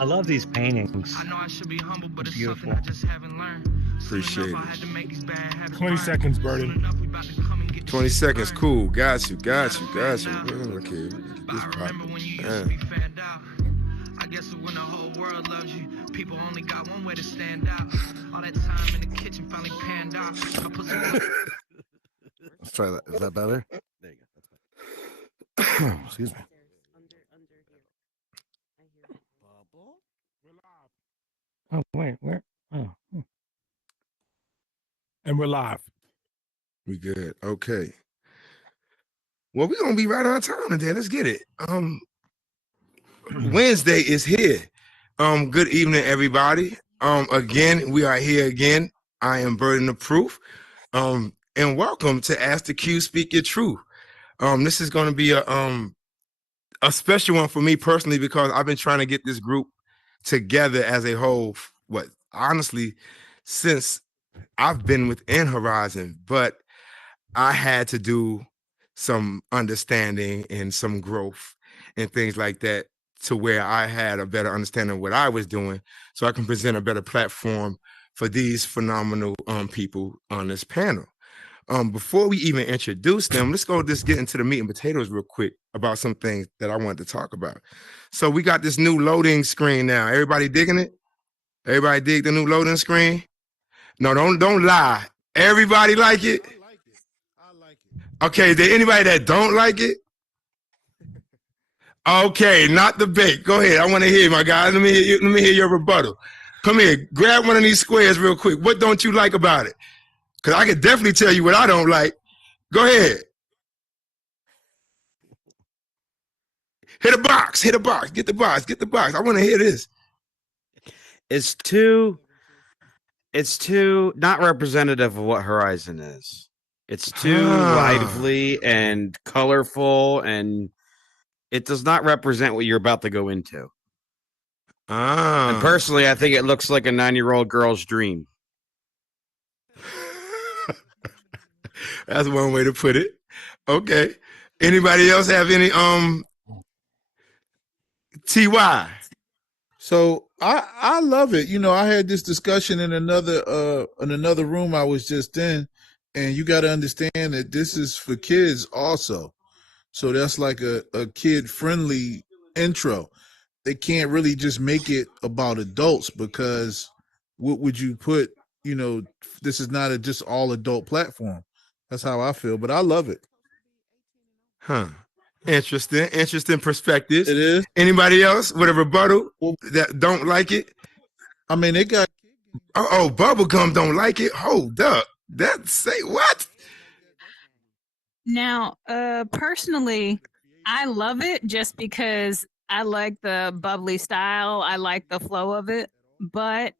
I love these paintings. I know I should be humble, but It's it's something beautiful. I just haven't learned. Appreciate I had to it. make these bad habits 20 mine. seconds, Burden. Soon enough, we about to come and get this 20 shit seconds, burned. cool. Got you. Well, okay, But this I remember popping. when you used to be fanned out. I guess when the whole world loves you, people only got one way to stand out. All that time in the kitchen finally panned out. I put some Let's try that. Is that better? There you go. Excuse me. Oh, wait, where? Oh, And we're live. We good. Okay. Well, we're gonna be right on time today. Let's get it. Wednesday is here. Good evening, everybody. Again, we are here again. I am Burden of Proof. And welcome to Ask the Q, Speak Your Truth. This is gonna be a special one for me personally because I've been trying to get this group together as a whole, honestly, since I've been within Horizon, but I had to do some understanding and some growth and things like that to where I had a better understanding of what I was doing so I can present a better platform for these phenomenal people on this panel. Before we even introduce them, let's just get into the meat and potatoes real quick about some things that I wanted to talk about. So we got this new loading screen now. Everybody digging it? Everybody dig the new loading screen? No, don't lie. Everybody like it? I like it. Okay, is there anybody that don't like it? Okay, not debate. Go ahead. I want to hear, my guy. Let me hear your rebuttal. Come here, grab one of these squares real quick. What don't you like about it? Because I can definitely tell you what I don't like. Go ahead. Hit a box. Get the box. I want to hear this. It's too not representative of what Horizon is. It's too lively and colorful, and it does not represent what you're about to go into. And personally, I think it looks like a 9-year-old girl's dream. That's one way to put it. Okay. Anybody else have any TY? So I love it. You know, I had this discussion in another room I was just in, and you got to understand that this is for kids also. So that's like a kid friendly intro. They can't really just make it about adults because what would you put, you know, this is not a just all adult platform. That's how I feel, but I love it. Huh. Interesting perspectives. It is. Anybody else with a rebuttal that don't like it? I mean, they got. Oh, Bubblegum don't like it. Hold up. Say what? Now, personally, I love it just because I like the bubbly style. I like the flow of it. But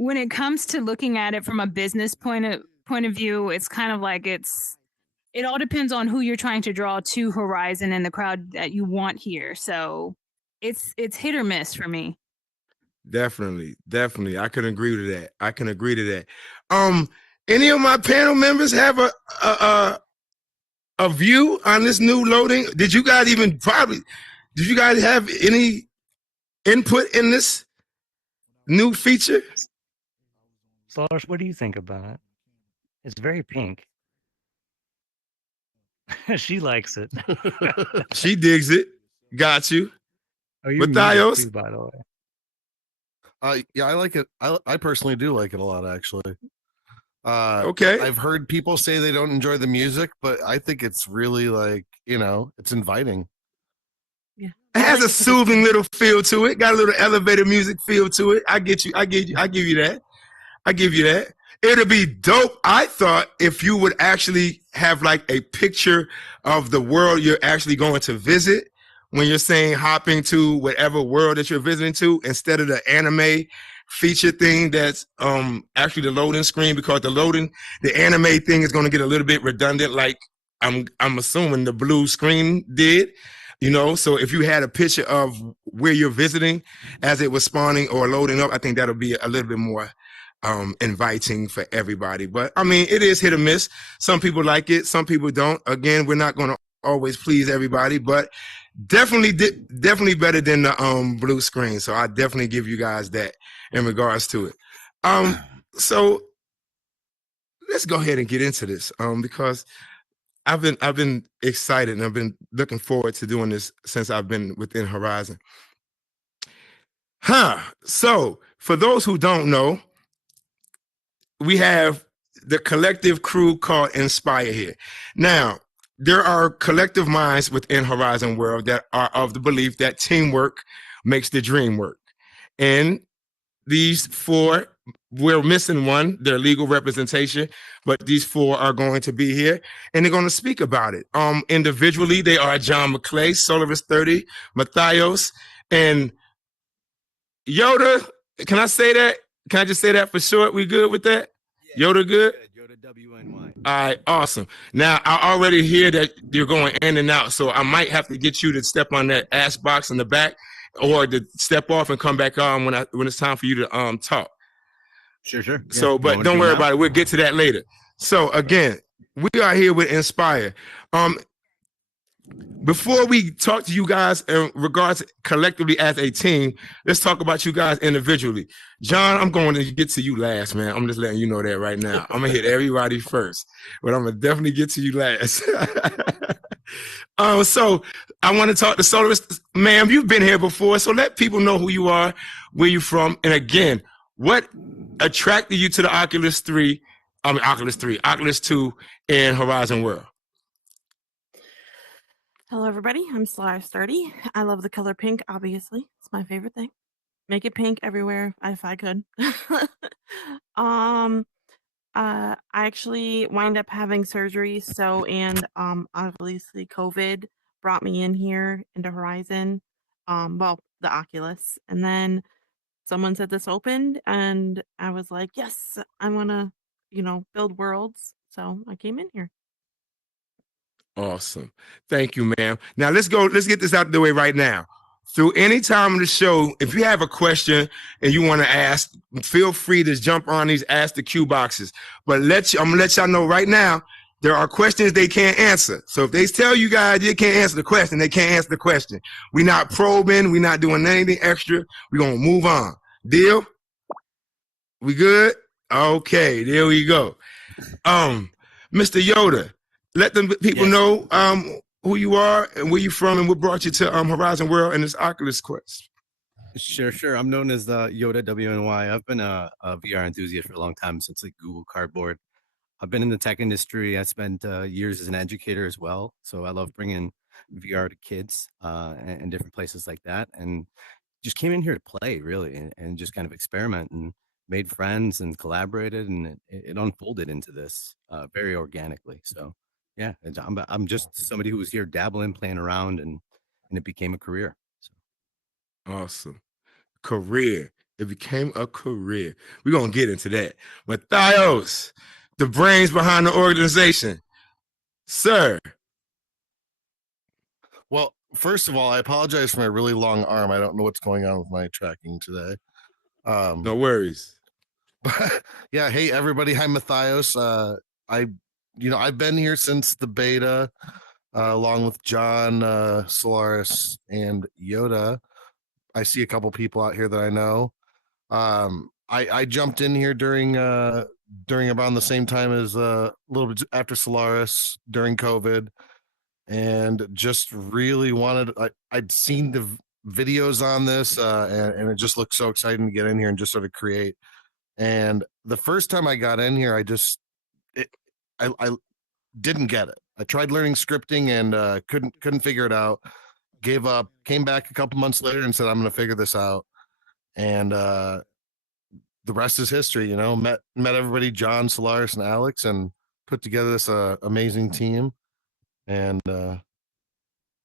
when it comes to looking at it from a business point of view, it's kind of like it all depends on who you're trying to draw to Horizon and the crowd that you want here. So it's hit or miss for me. Definitely. I can agree to that. Any of my panel members have a view on this new loading? Did you guys have any input in this new feature? Lars, what do you think about it? It's very pink. She likes it. She digs it. Got you. Oh, you Matthias? too, by the way. Yeah, I like it. I personally do like it a lot, actually. Okay. I've heard people say they don't enjoy the music, but I think it's really it's inviting. Yeah. It has a soothing little feel to it. Got a little elevator music feel to it. I give you that. It'll be dope. I thought if you would actually have like a picture of the world you're actually going to visit when you're saying hopping to whatever world that you're visiting to, instead of the anime feature thing that's actually the loading screen, because the anime thing is going to get a little bit redundant, like I'm assuming the blue screen did. You know, so if you had a picture of where you're visiting as it was spawning or loading up, I think that'll be a little bit more inviting for everybody. But I mean, it is hit or miss. Some people like it, some people don't. Again, we're not going to always please everybody, but definitely better than the blue screen. So I definitely give you guys that in regards to it. So let's go ahead and get into this because I've been excited and I've been looking forward to doing this since I've been within Horizon. So for those who don't know, we have the collective crew called NSpire here. Now, there are collective minds within Horizon World that are of the belief that teamwork makes the dream work. And these four, we're missing one, their legal representation, but these four are going to be here and they're going to speak about it. Individually, they are John McClay, Solaris 30, Matthias, and Yoda. Can I say that? Can I just say that for short? We good with that? Yoda good? Yoda WNY. All right, awesome. Now, I already hear that you're going in and out, so I might have to get you to step on that ass box in the back or to step off and come back on when it's time for you to talk. Sure. Yeah. So, but don't worry about it. We'll get to that later. So, again, we are here with NSpire. Before we talk to you guys in regards collectively as a team, let's talk about you guys individually. John, I'm going to get to you last, man. I'm just letting you know that right now. I'm going to hit everybody first, but I'm going to definitely get to you last. So I want to talk to Solaris. Ma'am, you've been here before, so let people know who you are, where you're from, and again, what attracted you to the Oculus 2 in Horizon World? Hello, everybody. I'm Solaris 30. I love the color pink, obviously. It's my favorite thing. Make it pink everywhere if I could. I actually wind up having surgery, and obviously COVID brought me in here into Horizon, well, the Oculus. And then someone said this opened, and I was like, yes, I want to, build worlds. So I came in here. Awesome. Thank you, ma'am. Now let's get this out of the way right now. Through any time of the show, if you have a question and you want to ask, feel free to jump on these Ask the Q boxes. But I'm gonna let y'all know right now, there are questions they can't answer. So if they tell you guys you can't answer the question, they can't answer the question. We're not probing, we're not doing anything extra. We're gonna move on. Deal? We good? Okay, there we go. Mr. Yoda, let the people know who you are and where you're from and what brought you to Horizon World and this Oculus Quest. Sure. I'm known as the Yoda WNY. I've been a VR enthusiast for a long time, since like Google Cardboard. I've been in the tech industry. I spent years as an educator as well. So I love bringing VR to kids and different places like that. And just came in here to play, really, and just kind of experiment and made friends and collaborated, and it unfolded into this very organically. So yeah, I'm just somebody who was here dabbling, playing around, and it became a career. So. Awesome. Career. It became a career. We're going to get into that. Matthias, the brains behind the organization. Sir. Well, first of all, I apologize for my really long arm. I don't know what's going on with my tracking today. No worries. But yeah, hey everybody. Hi, Matthias. I've been here since the beta, along with John, Solaris, and Yoda. I see a couple people out here that I know. I jumped in here during around the same time as a little bit after Solaris during COVID, and just really wanted. I'd seen the videos on this, and it just looked so exciting to get in here and just sort of create. And the first time I got in here, I didn't get it. I tried learning scripting and couldn't figure it out. Gave up. Came back a couple months later and said, I'm going to figure this out. And the rest is history. Met everybody, John, Solaris, and Alex, and put together this amazing team. And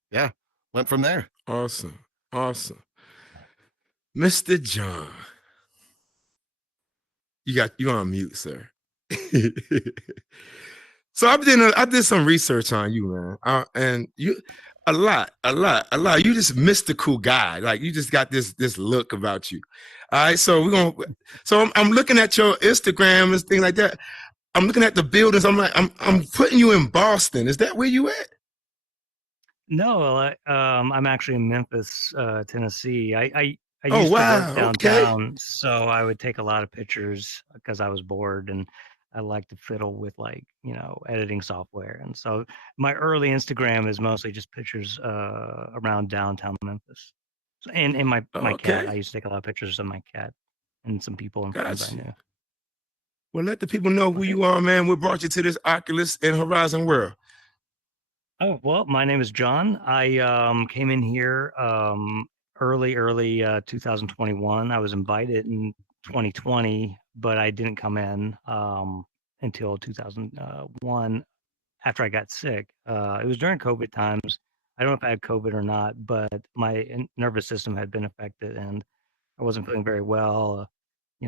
yeah, went from there. Awesome. Mr. John, you on mute, sir. So I did some research on you, man, and you a lot. You just mystical guy. Like you just got this look about you. All right, so I'm looking at your Instagram and things like that. I'm looking at the buildings. I'm like, I'm putting you in Boston. Is that where you at? No, I'm actually in Memphis, Tennessee. I Oh used to work wow, okay. downtown, so I would take a lot of pictures because I was bored and I like to fiddle with like, editing software. And so my early Instagram is mostly just pictures around downtown Memphis. And my cat. Okay, I used to take a lot of pictures of my cat and some people and friends I gotcha. knew. Well, let the people know who Okay. you are, man. What brought you to this Oculus and Horizon world? Oh, well, my name is John. I came in here early 2021. I was invited in 2020, but I didn't come in until 2001 after I got sick. It was during COVID times. I don't know if I had COVID or not, but my nervous system had been affected and I wasn't feeling very well.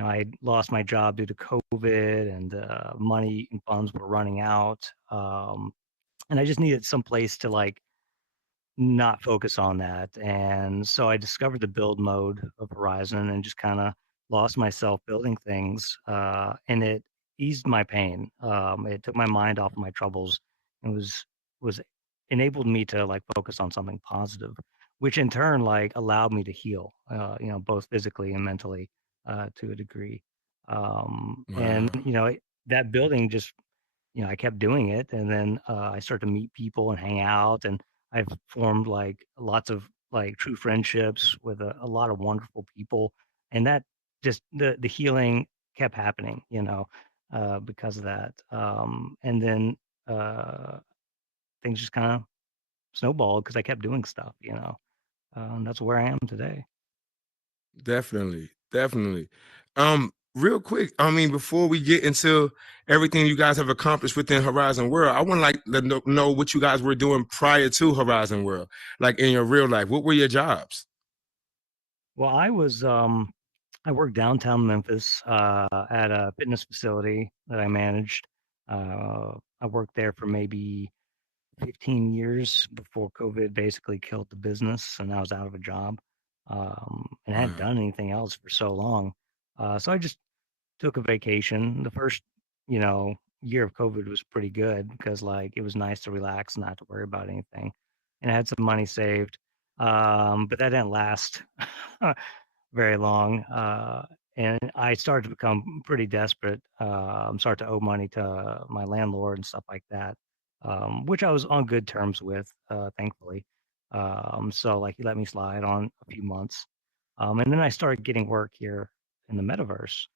I had lost my job due to COVID and money and funds were running out. And I just needed some place to like not focus on that. And so I discovered the build mode of Horizon and just kind of lost myself building things. And it eased my pain. It took my mind off of my troubles and was enabled me to like focus on something positive, which in turn like allowed me to heal, both physically and mentally to a degree. And Wow. that building just I kept doing it, and then I started to meet people and hang out, and I've formed like lots of like true friendships with a lot of wonderful people, and that just the healing kept happening, because of that. And then things just kind of snowballed because I kept doing stuff, that's where I am today. Definitely, definitely. Real quick, I mean, before we get into everything you guys have accomplished within Horizon World, I want to like know what you guys were doing prior to Horizon World, like in your real life. What were your jobs? Well, I worked downtown Memphis at a fitness facility that I managed. I worked there for maybe 15 years before COVID basically killed the business, and I was out of a job and hadn't Wow. done anything else for so long. So I just took a vacation. The first, year of COVID was pretty good because like it was nice to relax, not to worry about anything, and I had some money saved. But that didn't last very long. And I started to become pretty desperate. Started to owe money to my landlord and stuff like that, which I was on good terms with, thankfully. So like he let me slide on a few months. And then I started getting work here in the metaverse,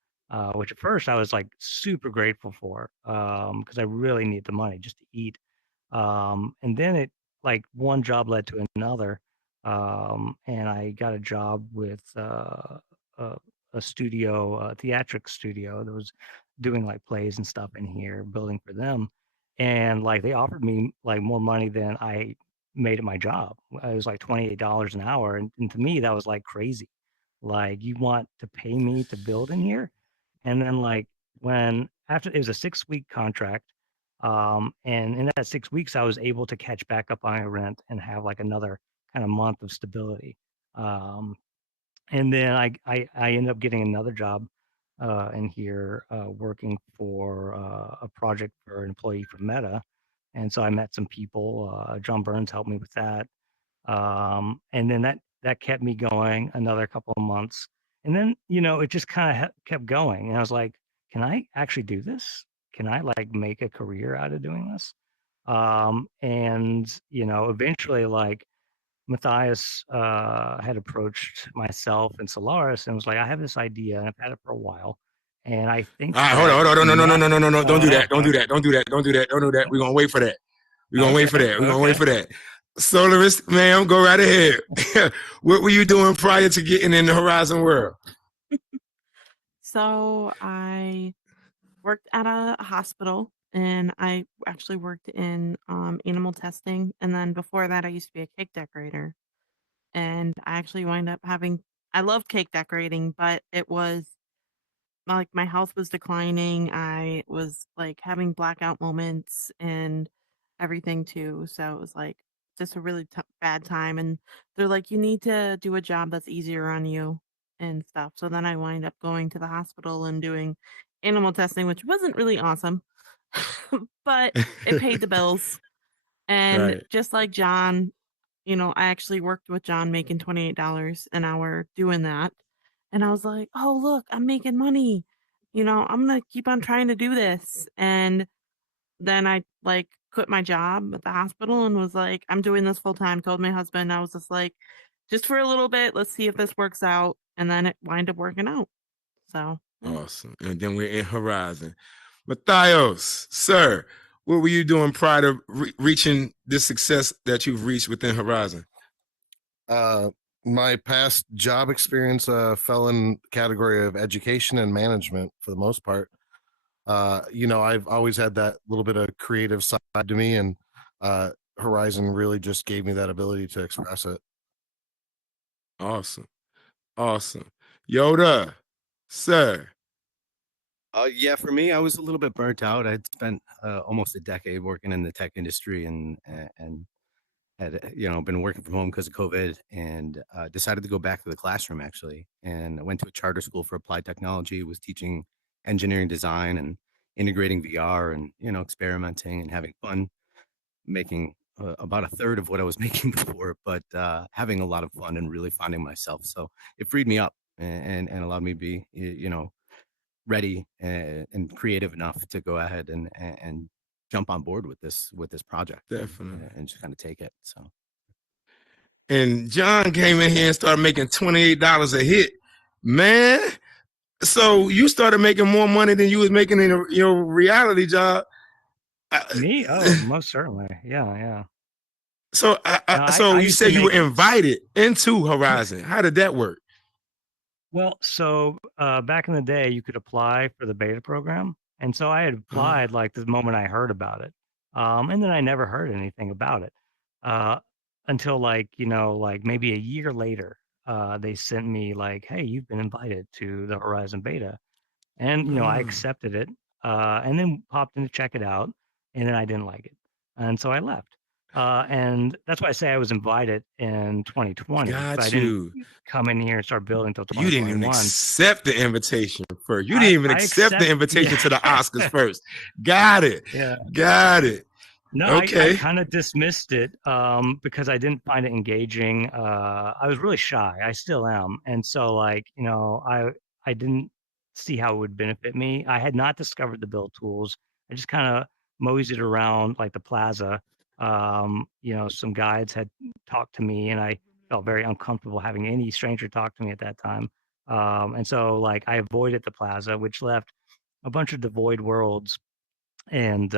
which at first I was like super grateful for because I really need the money just to eat. And then it like one job led to another, and I got a job with a, a studio, a theatric studio that was doing like plays and stuff in here, building for them, and like they offered me like more money than I made at my job. It was like $28 an hour, and to me that was like crazy. Like you want to pay me to build in here, and then like when after it was a 6 week contract, and in that 6 weeks I was able to catch back up on my rent and have like another kind of month of stability. Um, and then I ended up getting another job in here working for a project for an employee from Meta, and so I met some people. John Burns helped me with that, and then that kept me going another couple of months, and then it just kind of kept going, and I was like, can I actually do this? Can I like make a career out of doing this? And eventually like Matthias had approached myself and Solaris and was like, I have this idea and I've had it for a while. And I think All right, hold on, that hold on, no, no, no, now, no, no, no, no, don't do that, don't do okay. that, don't do that, don't do that, don't do that. We're gonna wait for that. We're gonna wait Okay. for that. We're gonna wait Okay. for that. Solaris, ma'am, go right ahead. What were you doing prior to getting in the Horizon world? So I worked at a hospital and I actually worked in animal testing. And then before that, I used to be a cake decorator. And I actually wind up having, I love cake decorating, but it was like my health was declining. I was like having blackout moments and everything too. So it was like just a really bad time. And they're like, you need to do a job that's easier on you and stuff. So then I wind up going to the hospital and doing animal testing, which wasn't really awesome, but it paid the bills. And Right. just like John, I actually worked with John making $28 an hour doing that. And I was like, oh, look, I'm making money. I'm going to keep on trying to do this. And then I like quit my job at the hospital and was like, I'm doing this full time. Told my husband, I was just like, just for a little bit, let's see if this works out. And then it wound up working out. So, yeah. Awesome. And then we're in Horizon. Matthias, sir, what were you doing prior to reaching this success that you've reached within Horizon? My past job experience fell in the category of education and management for the most part. I've always had that little bit of creative side to me, and Horizon really just gave me that ability to express it. Awesome. Awesome. Yoda, sir. Yeah, for me, I was a little bit burnt out. I'd spent almost a decade working in the tech industry and had been working from home because of COVID, and decided to go back to the classroom actually. And I went to a charter school for applied technology. Was teaching engineering design and integrating VR and experimenting and having fun, making about a third of what I was making before, but having a lot of fun and really finding myself. So it freed me up and allowed me to be ready and creative enough to go ahead and jump on board with this project. Definitely. And just kind of take it. So. And John came in here and started making $28 a hit, man. So you started making more money than you was making in your reality job. Me? Oh, most certainly. Yeah. So, I you used to said you were make invited into Horizon. How did that work? Well, so back in the day, you could apply for the beta program, and so I had applied like the moment I heard about it, and then I never heard anything about it uh, until like maybe a year later. They sent me like, "Hey, you've been invited to the Horizon beta," and I accepted it, and then popped in to check it out, and then I didn't like it, and so I left. And that's why I say I was invited in 2020, but I Got didn't you. come in here and start building until You didn't even 2021. accept the invitation first. You didn't even I accept the accept, invitation to the yeah, Oscars first. Got it. yeah. Got it. No, I Okay. kind of dismissed it because I didn't find it engaging. I was really shy. I still am, and so I didn't see how it would benefit me. I had not discovered the build tools. I just kind of moseyed around like the plaza. Some guides had talked to me, and I felt very uncomfortable having any stranger talk to me at that time. And so like I avoided the plaza, which left a bunch of devoid worlds and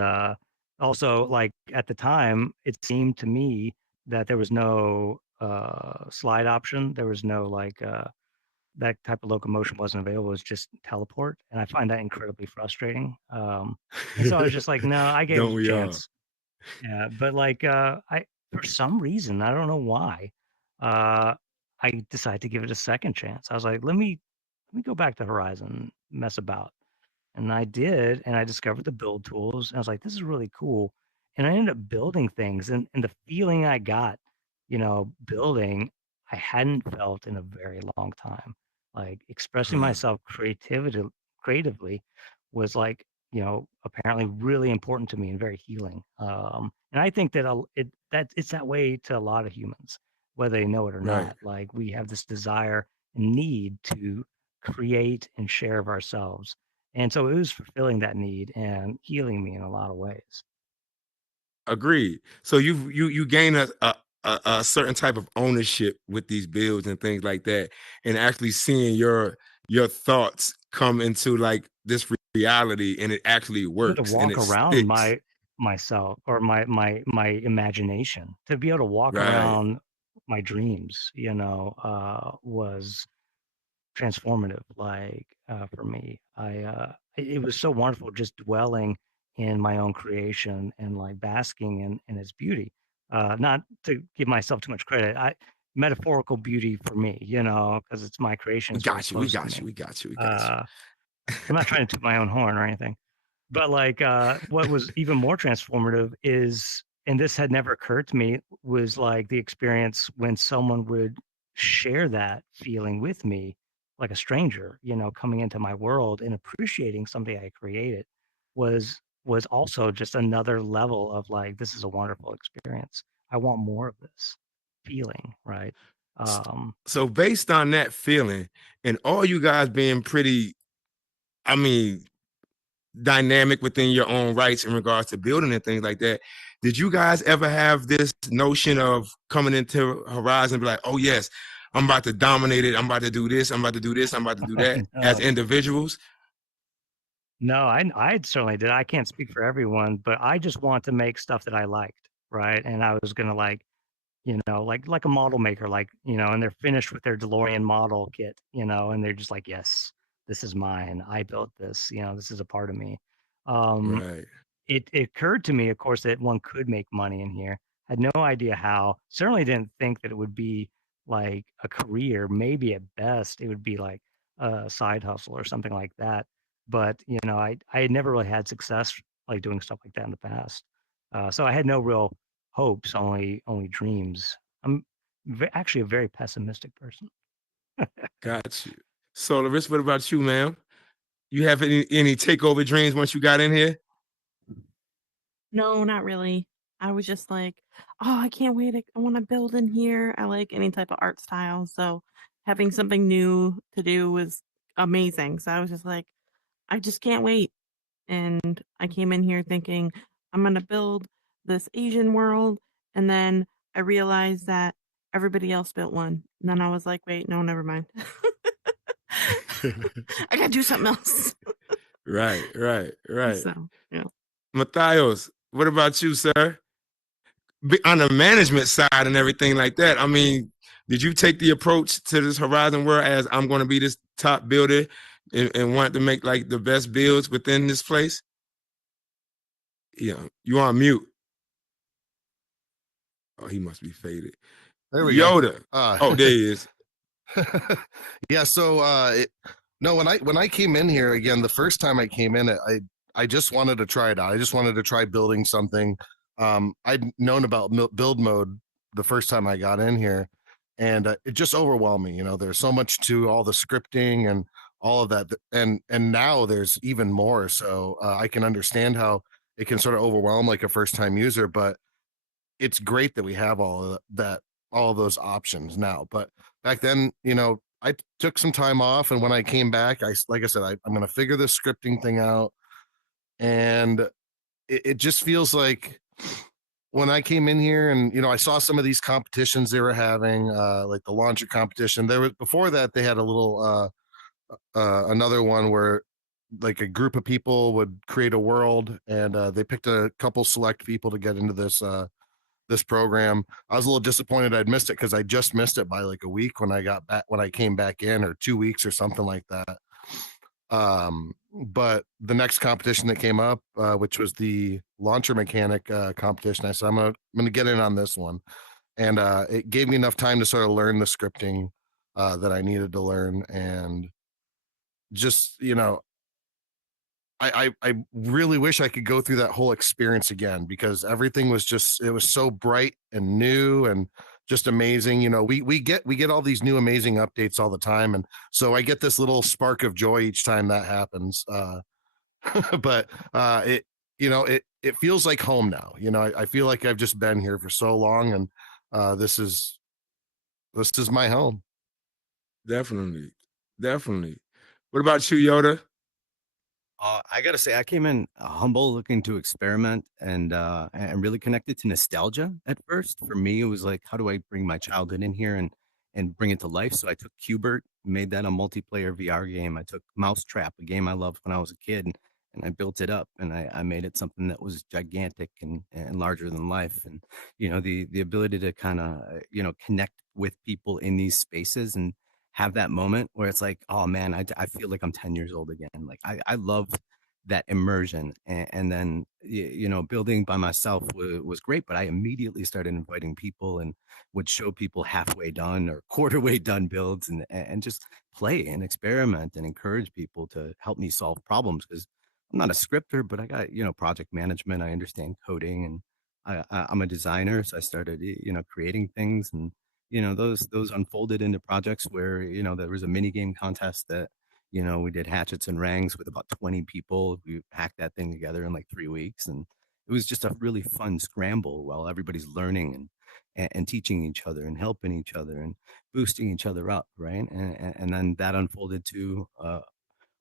also like at the time it seemed to me that there was no slide option, there was no that type of locomotion wasn't available. It was just teleport, and I find that incredibly frustrating. And so I was just like, no, I gave it Don't a we all? chance. Yeah, but I for some reason, I don't know why, uh I decided to give it a second chance. I was like, let me go back to Horizon, mess about. And I did, and I discovered the build tools. And I was like, this is really cool. And I ended up building things. And the feeling I got, building, I hadn't felt in a very long time. Like expressing Huh. myself creatively was like, apparently really important to me and very healing. And I think that it's that way to a lot of humans, whether they know it or Right. not. Like we have this desire and need to create and share of ourselves, and so it was fulfilling that need and healing me in a lot of ways. Agreed. So you gain a certain type of ownership with these builds and things like that, and actually seeing your thoughts come into like this reality, and it actually To be able to works and walk it around sticks. myself or my imagination, to be able to walk Right. around my dreams, was transformative, for me. It was so wonderful just dwelling in my own creation and like basking in its beauty. Not to give myself too much credit, I metaphorical beauty for me, because it's my creation, We it's very got you. We close to got you. me. We got you. We got Uh, you. I'm not trying to toot my own horn or anything. But what was even more transformative is, and this had never occurred to me, was like the experience when someone would share that feeling with me, like a stranger, coming into my world and appreciating something I created was also just another level of like, this is a wonderful experience. I want more of this. feeling, right? So based on that feeling and all you guys being pretty, I mean, dynamic within your own rights in regards to building and things like that, did you guys ever have this notion of coming into Horizon and be like, oh yes, I'm about to dominate it, I'm about to do this, I'm about to do this, I'm about to do that as No. individuals? No, I certainly did. I can't speak for everyone, but I just want to make stuff that I liked, right? And I was gonna like, like a model maker, like, and they're finished with their DeLorean model kit, and they're just like, yes, this is mine. I built this, this is a part of me. Um, Right. it occurred to me, of course, that one could make money in here. Had no idea how. Certainly didn't think that it would be like a career. Maybe at best it would be like a side hustle or something like that. But I had never really had success like doing stuff like that in the past. So I had no real hopes, only dreams. I'm actually a very pessimistic person. Got you. So Larissa, what about you, ma'am? You have any takeover dreams once you got in here? No, not really. I was just like, oh, I can't wait. I want to build in here. I like any type of art style. So having something new to do was amazing. So I was just like, I just can't wait. And I came in here thinking, I'm going to build this Asian world. And then I realized that everybody else built one. And then I was like, wait, no, never mind. I got to do something else. Right. So, yeah. Matthias, what about you, sir? On the management side and everything like that, I mean, did you take the approach to this Horizon world as I'm going to be this top builder and want to make like the best builds within this place? Yeah, you on mute. Oh, he must be faded. There we Yoda. go. Oh, there he is. Yeah. So, no, when I came in here again, the first time I came in, I just wanted to try it out. I just wanted to try building something. I'd known about build mode the first time I got in here, and it just overwhelmed me. There's so much to all the scripting and all of that, and now there's even more. So I can understand how it can sort of overwhelm like a first time user, but it's great that we have all of that, all of those options now. But back then, I took some time off, and when I came back, like I said, I'm going to figure this scripting thing out, and it just feels like when I came in here, and I saw some of these competitions they were having, like the launcher competition. There was before that they had a little another one where like a group of people would create a world, and they picked a couple select people to get into this program. I was a little disappointed I'd missed it because I just missed it by like a week when I came back in, or 2 weeks or something like that. But the next competition that came up, which was the launcher mechanic competition, I said I'm gonna get in on this one, and it gave me enough time to sort of learn the scripting that I needed to learn, and just I really wish I could go through that whole experience again, because everything was it was so bright and new and just amazing. We get all these new amazing updates all the time, and so I get this little spark of joy each time that happens. But it feels like home now. I feel like I've just been here for so long, and this is my home. Definitely. What about you, Yoda? I gotta say, I came in humble, looking to experiment, and really connected to nostalgia at first. For me, it was like, how do I bring my childhood in here and bring it to life? So I took Qbert, made that a multiplayer VR game. I took Mousetrap, a game I loved when I was a kid, and I built it up, and I made it something that was gigantic and larger than life. And the ability to kind of connect with people in these spaces and have that moment where it's like, oh man, I feel like I'm 10 years old again. Like I love that immersion. And then, building by myself was great, but I immediately started inviting people and would show people halfway done or quarter way done builds, and just play and experiment and encourage people to help me solve problems. Cause I'm not a scripter, but I got, project management. I understand coding, and I'm a designer. So I started, creating things, and those unfolded into projects where there was a mini game contest that we did hatchets and rangs with about 20 people. We hacked that thing together in like 3 weeks, and it was just a really fun scramble while everybody's learning. And and teaching each other and helping each other and boosting each other up, right? And then that unfolded to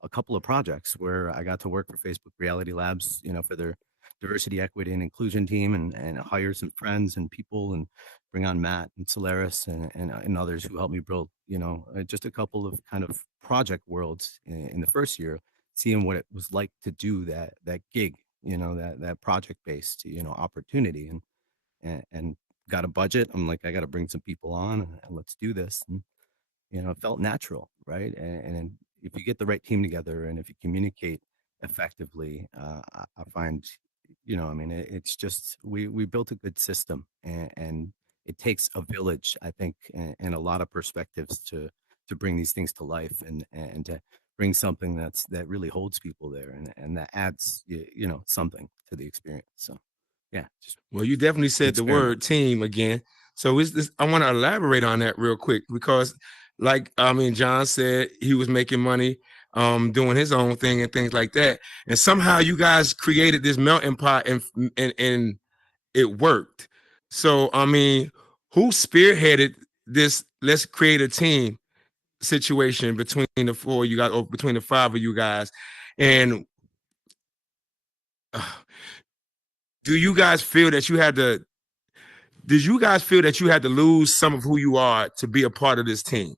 a couple of projects where I got to work for Facebook Reality Labs, for their diversity, equity, and inclusion team, and hire some friends and people, and bring on Matt and Solaris and others who helped me build, just a couple of kind of project worlds in the first year, seeing what it was like to do that gig, that project based, opportunity, and got a budget. I'm like, I got to bring some people on, and let's do this. And it felt natural, right? And if you get the right team together, and if you communicate effectively, I find, it's just we built a good system, and it takes a village, I think, and a lot of perspectives to bring these things to life, and to bring something that really holds people there, and that adds something to the experience. So yeah, just Well, you definitely said the experiment. word team again. So is this, I want to elaborate on that real quick, because John said he was making money doing his own thing and things like that. And somehow you guys created this melting pot, and it worked. So who spearheaded this let's create a team situation between the four you guys, or between the five of you guys? And do you guys feel that you had to did you guys feel that you had to lose some of who you are to be a part of this team?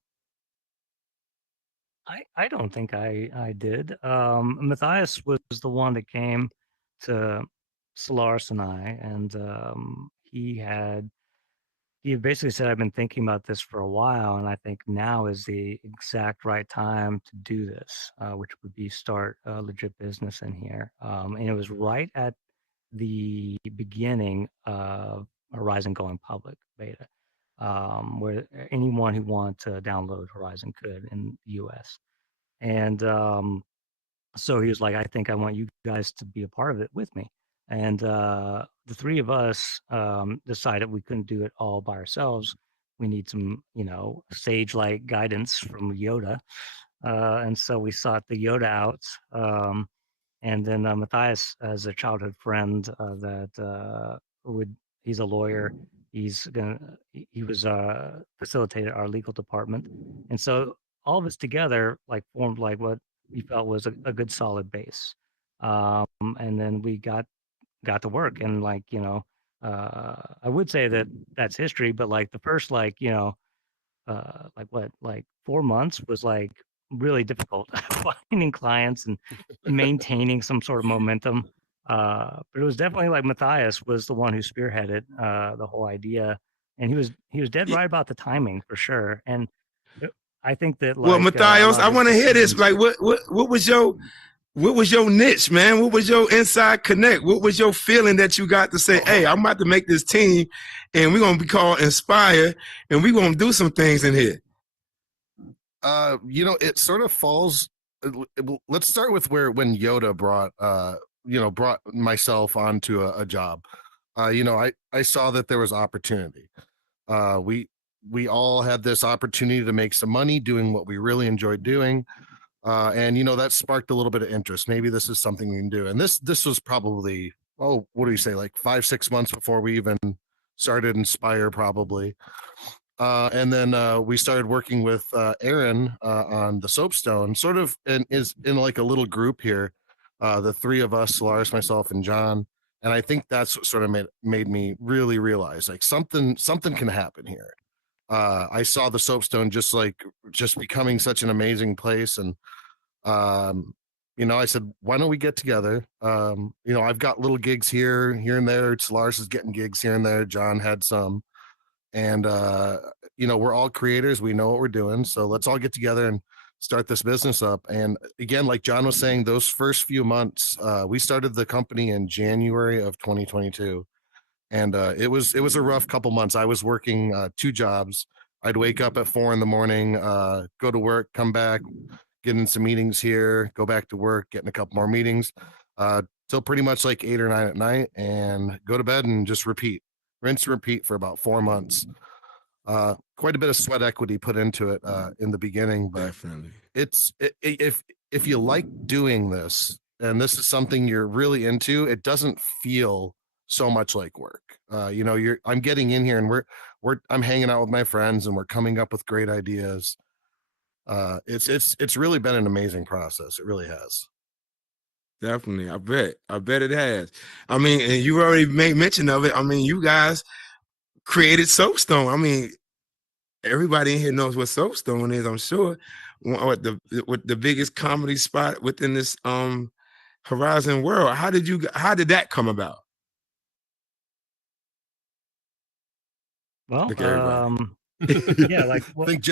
I don't think I did. Matthias was the one that came to Solaris and I, and he basically said, I've been thinking about this for a while, and I think now is the exact right time to do this, which would be start a legit business in here. And it was right at the beginning of Horizon going public beta, where anyone who wanted to download Horizon could in the US. And so he was like, I think I want you guys to be a part of it with me. And the three of us decided we couldn't do it all by ourselves. We need some, sage like guidance from Yoda. And so we sought the Yoda out. And then Matthias has a childhood friend that he's a lawyer. He was facilitated our legal department. And so all of us together like formed like what we felt was a good solid base. And then we got to work, and I would say that that's history, but like the first like 4 months was like really difficult finding clients and maintaining some sort of momentum. But it was definitely like Matthias was the one who spearheaded the whole idea, and he was dead right about the timing for sure. And I think that Well, a Matthias, lot I of his want to hear this. decisions. Like, what was your niche, man? What was your inside connect? What was your feeling that you got to say, hey, I'm about to make this team, and we're gonna be called NSpire, and we're gonna do some things in here? It sort of falls. Let's start with when Yoda brought myself onto a job. I saw that there was opportunity. We all had this opportunity to make some money doing what we really enjoyed doing. And that sparked a little bit of interest. Maybe this is something we can do. And this was probably, what do you say, like 5-6 months before we even started NSpire, probably. And then we started working with Aaron on the Soapstone, sort of, and is in like a little group here. The three of us, Solaris, myself, and John. And I think that's what sort of made me really realize like something can happen here. I saw the Soapstone just becoming such an amazing place, and I said, why don't we get together? I've got little gigs here and there. Lars is getting gigs here and there. John had some, and we're all creators. We know what we're doing, so let's all get together and start this business up. And again, like John was saying, those first few months, we started the company in January of 2022. And it was a rough couple months. I was working 2 jobs. I'd wake up at 4 a.m, go to work, come back, get in some meetings here, go back to work, get in a couple more meetings, till pretty much like 8 or 9 at night, and go to bed and just rinse, repeat for about 4 months. Quite a bit of sweat equity put into it in the beginning, but Definitely. If you like doing this and this is something you're really into, it doesn't feel so much like work. I'm getting in here and I'm hanging out with my friends and we're coming up with great ideas. It's really been an amazing process. It really has. Definitely. I bet it has. I mean, and you already made mention of it. I mean, you guys created Soapstone. I mean, everybody in here knows what Soapstone is, I'm sure. What the biggest comedy spot within this Horizon world. How did that come about? Well, Look at everybody. yeah, like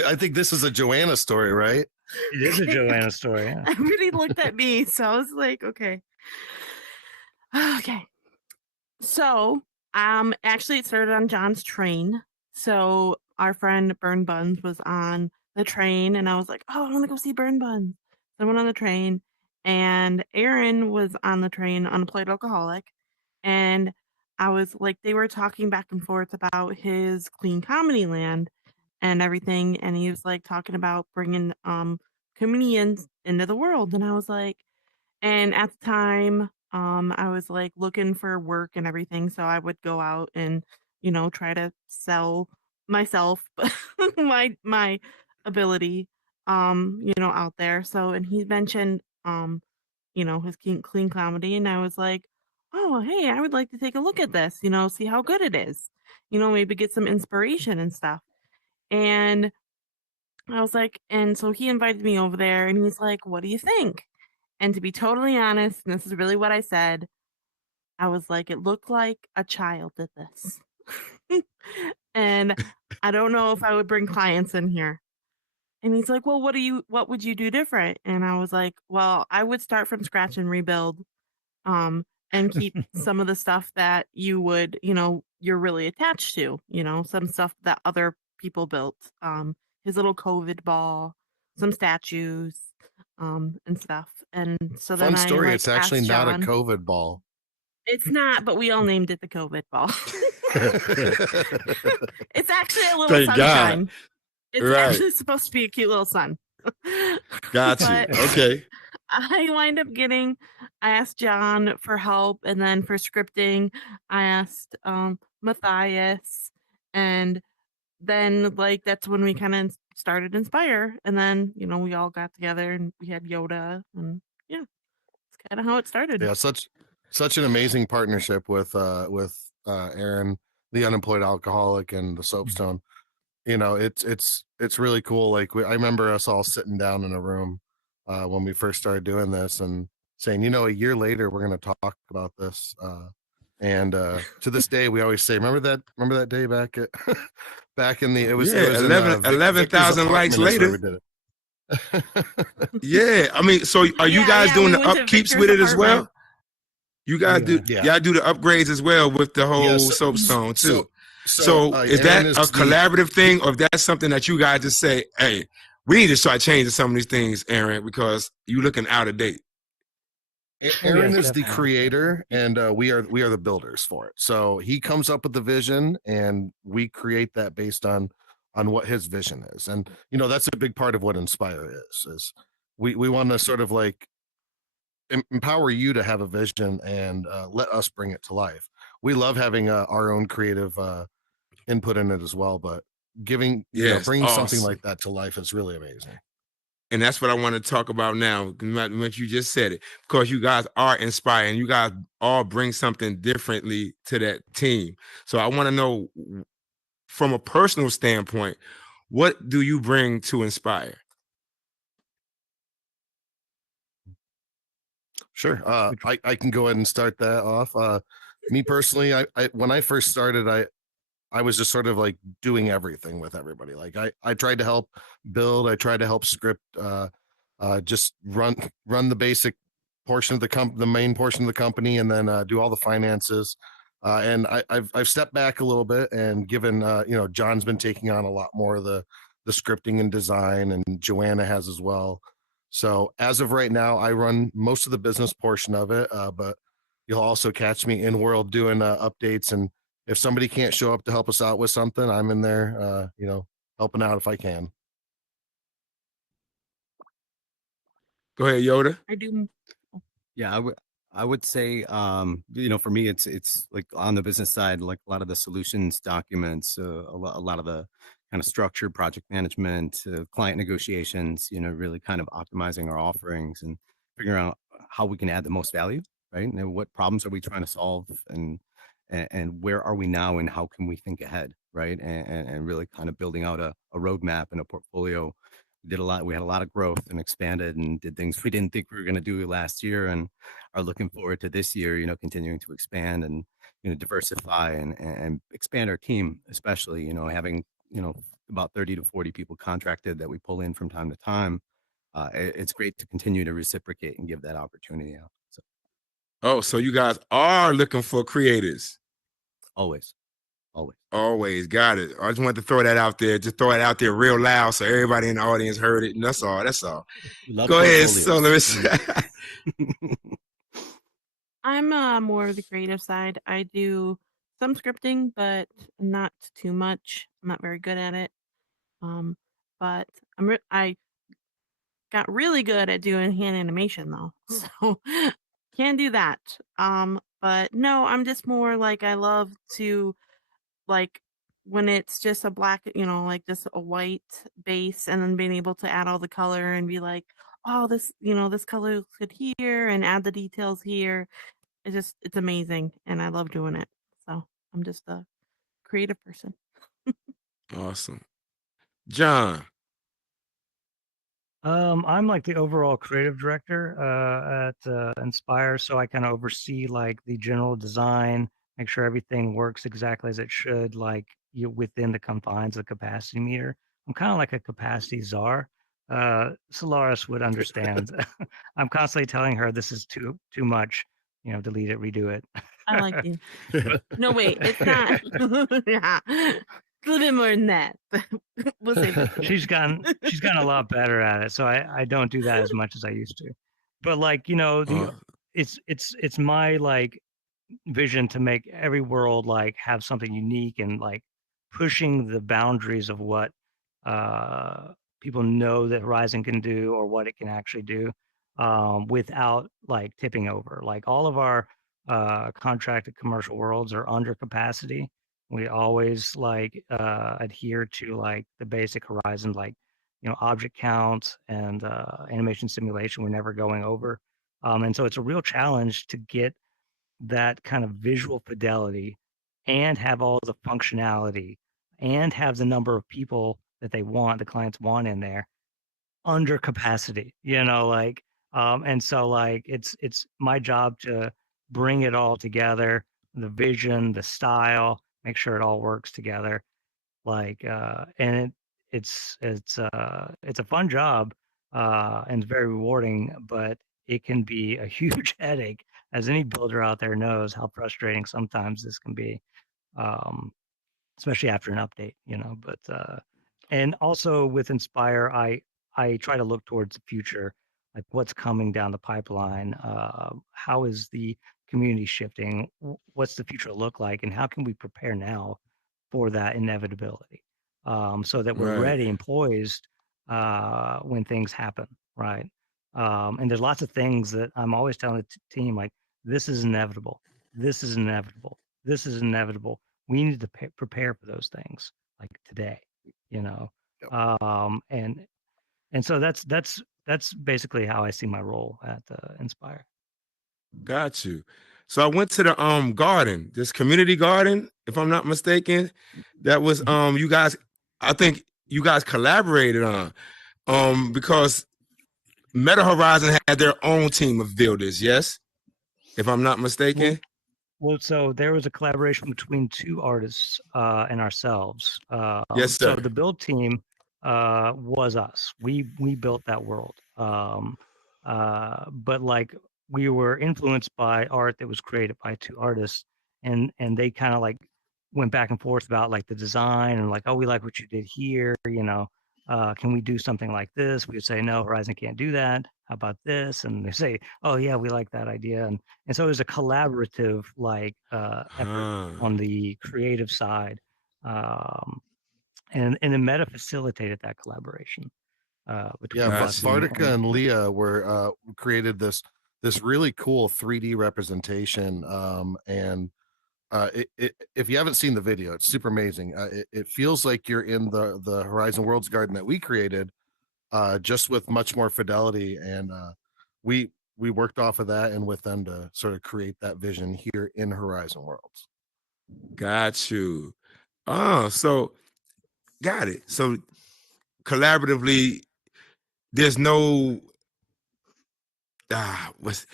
I think this is a Joanna story, right? it is a Joanna story. Yeah. Everybody looked at me, so I was like, okay. Okay. So, actually it started on John's train. So our friend Burn Buns was on the train and I was like, oh, I want to go see Burn Buns. So I went on the train and Aaron was on the train, unemployed alcoholic. And I was like, they were talking back and forth about his clean comedy land and everything. And he was like talking about bringing comedians into the world. And I was like, and at the time, I was like looking for work and everything. So I would go out and, try to sell myself, my ability, out there. So, and he mentioned, his clean comedy. And I was like, oh, hey, I would like to take a look at this, see how good it is, maybe get some inspiration and stuff. And I was like, and so he invited me over there and he's like, what do you think? And to be totally honest, and this is really what I said, I was like, it looked like a child did this. And I don't know if I would bring clients in here. And he's like, well, what would you do different? And I was like, well, I would start from scratch and rebuild, and keep some of the stuff that you would, you're really attached to, some stuff that other people built, his little COVID ball, some statues, and stuff. And so then Fun I story. It's actually asked not a John. COVID ball. It's not, but we all named it the COVID ball. It's actually a little Thank sunshine. God. It's Right. actually supposed to be a cute little sun. Got you. But Okay. I asked John for help, and then for scripting, I asked Matthias, and then that's when we kind of started NSpire, and then we all got together and we had Yoda, and yeah, it's kind of how it started. Yeah, such an amazing partnership with Aaron, the unemployed alcoholic, and the Soapstone. It's really cool. Like I remember us all sitting down in a room when we first started doing this and saying, a year later we're going to talk about this. And to this day, we always say, remember that day back at back in the it was 11,000 likes later. We did it. Yeah, I mean, so are you guys doing the upkeeps with it as well? You guys y'all do the upgrades as well with the whole Soapstone too. So is that a collaborative thing, or if that's something that you guys just say, hey, we need to start changing some of these things, Aaron, because you're looking out of date? Aaron is the creator, and we are the builders for it. So he comes up with the vision, and we create that based on what his vision is. And that's a big part of what NSpire is we want to sort of like empower you to have a vision and let us bring it to life. We love having our own creative input in it as well, but bringing something like that to life is really amazing. And that's what I want to talk about now. When you just said it, because you guys are inspiring, you guys all bring something differently to that team. So I want to know, from a personal standpoint, what do you bring to NSpire? Sure. I can go ahead and start that off. Me personally, I when I first started, I was just sort of like doing everything with everybody. Like I tried to help build, I tried to help script, just run the basic portion of the main portion of the company, and then do all the finances. And I've stepped back a little bit and given John's been taking on a lot more of the scripting and design, and Joanna has as well. So as of right now, I run most of the business portion of it, but you'll also catch me in world doing updates. And if somebody can't show up to help us out with something, I'm in there, helping out if I can. Go ahead, Yoda. I do. Yeah, I would say, for me, it's like on the business side, like a lot of the solutions documents, a lot of the kind of structured project management, client negotiations. Really kind of optimizing our offerings and figuring out how we can add the most value, right? And what problems are we trying to solve, and where are we now, and how can we think ahead, right? And really kind of building out a roadmap and a portfolio. We had a lot of growth and expanded and did things we didn't think we were going to do last year, and are looking forward to this year, continuing to expand and, diversify and expand our team, especially, having, about 30 to 40 people contracted that we pull in from time to time. It's great to continue to reciprocate and give that opportunity out. So Oh, so you guys are looking for creators. always, always. Always got it. I just wanted to throw that out there. Just throw it out there real loud so everybody in the audience heard it. And that's all. That's all. We love Go ahead, portfolios. Solomus. I'm more of the creative side. I do some scripting, but not too much. I'm not very good at it. Um, but I got really good at doing hand animation though, so can do that. But no, I'm just more like I love to like when it's just a black, like just a white base, and then being able to add all the color and be like, oh, this color looks good here, and add the details here. It's amazing, and I love doing it. So I'm just a creative person. Awesome. John. I'm like the overall creative director at NSpire, so I kind of oversee like the general design, make sure everything works exactly as it should, like within the confines of the capacity meter. I'm kind of like a capacity czar. Solaris would understand. I'm constantly telling her this is too much. Delete it, redo it. I like you. But No, wait, it's not. Yeah, a little bit more than that. But we'll save that for she's later. gotten a lot better at it, so I don't do that as much as I used to. But like Uh, it's my like vision to make every world like have something unique and like pushing the boundaries of what uh people know that Horizon can do or what it can actually do, without like tipping over. Like all of our contracted commercial worlds are under capacity. We always like adhere to like the basic Horizon, like object count and animation simulation. We're never going over, and so it's a real challenge to get that kind of visual fidelity and have all the functionality and have the number of people that the clients want in there under capacity, like, and so like it's my job to bring it all together, the vision, the style, make sure it all works together, like, and it's a fun job, and it's very rewarding, but it can be a huge headache, as any builder out there knows how frustrating sometimes this can be, um, especially after an update, but and also with Inspire, I try to look towards the future, like what's coming down the pipeline, how is the community shifting, what's the future look like, and how can we prepare now for that inevitability, so that we're right. ready and poised when things happen, right? And there's lots of things that I'm always telling the team, like, this is inevitable, this is inevitable, this is inevitable. We need to prepare for those things like today, you know. Yep. And so that's basically how I see my role at Inspire. Got you. So I went to the garden, this community garden, if I'm not mistaken. That was you guys, I think you guys collaborated on because Meta Horizon had their own team of builders, yes? If I'm not Well, mistaken. Well, so there was a collaboration between two artists and ourselves. Yes, So sir. the build team was us. We built that world. But like we were influenced by art that was created by two artists, and they kind of like went back and forth about like the design and like, oh, we like what you did here. Can we do something like this? We would say, no, Horizon can't do that. How about this? And they say, oh yeah, we like that idea. And so it was a collaborative like effort Huh. on the creative side, and the meta facilitated that collaboration Yeah, between Got us you. and Vartica and Leah were created this this really cool 3D representation. If you haven't seen the video, it's super amazing. It feels like you're in the Horizon Worlds Garden that we created, just with much more fidelity. And we worked off of that and with them to sort of create that vision here in Horizon Worlds. Got you. Oh, so got it. So collaboratively, there's no what's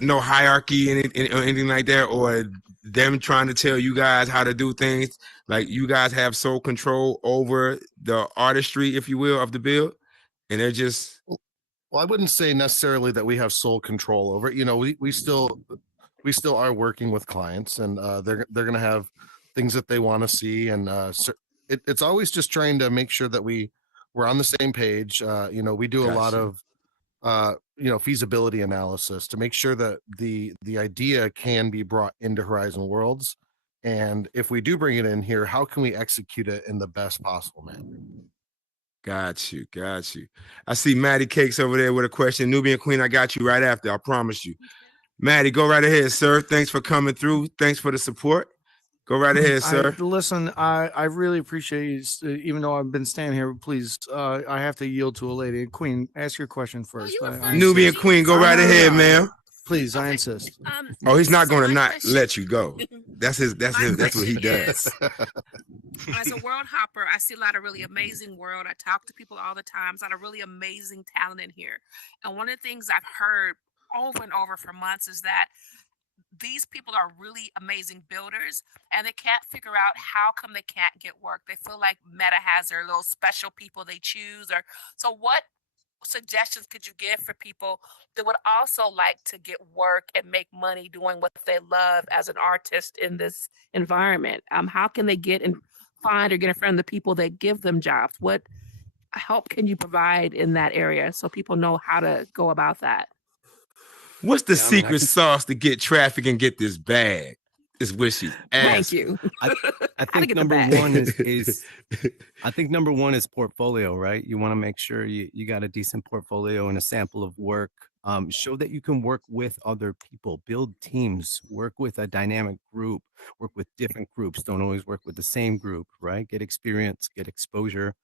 no hierarchy or anything like that, or them trying to tell you guys how to do things. Like you guys have sole control over the artistry, if you will, of the build, and they're just. Well, I wouldn't say necessarily that we have sole control over it. You know, we still are working with clients, and they're going to have things that they want to see, and it's always just trying to make sure that we're on the same page. You know, we do a lot of feasibility analysis to make sure that the idea can be brought into Horizon Worlds, and if we do bring it in here, how can we execute it in the best possible manner? Got you. I see Maddie Cakes over there with a question. Nubian Queen, I got you right after. I promise you. Maddie, go right ahead, sir. Thanks for coming through. Thanks for the support. Go right ahead, sir. Listen, I really appreciate you. Even though I've been standing here, please, I have to yield to a lady. Queen, ask your question first. Nubian Queen, go right ahead, ma'am. Please, I insist. He's not going to not let you go. That's what he does. As a world hopper, I see a lot of really amazing world. I talk to people all the time. There's a lot of really amazing talent in here. And one of the things I've heard over and over for months is that these people are really amazing builders, and they can't figure out how come they can't get work. They feel like Meta has their little special people they choose. Or so what suggestions could you give for people that would also like to get work and make money doing what they love as an artist in this environment? How can they get and find or get in front of the people that give them jobs? What help can you provide in that area so people know how to go about that? What's the secret sauce to get traffic and get this bag? Is what she's asking. Thank you. I think number one is I think number one is portfolio, right? You want to make sure you got a decent portfolio and a sample of work. Show that you can work with other people, build teams, work with a dynamic group, work with different groups. Don't always work with the same group, right? Get experience, get exposure.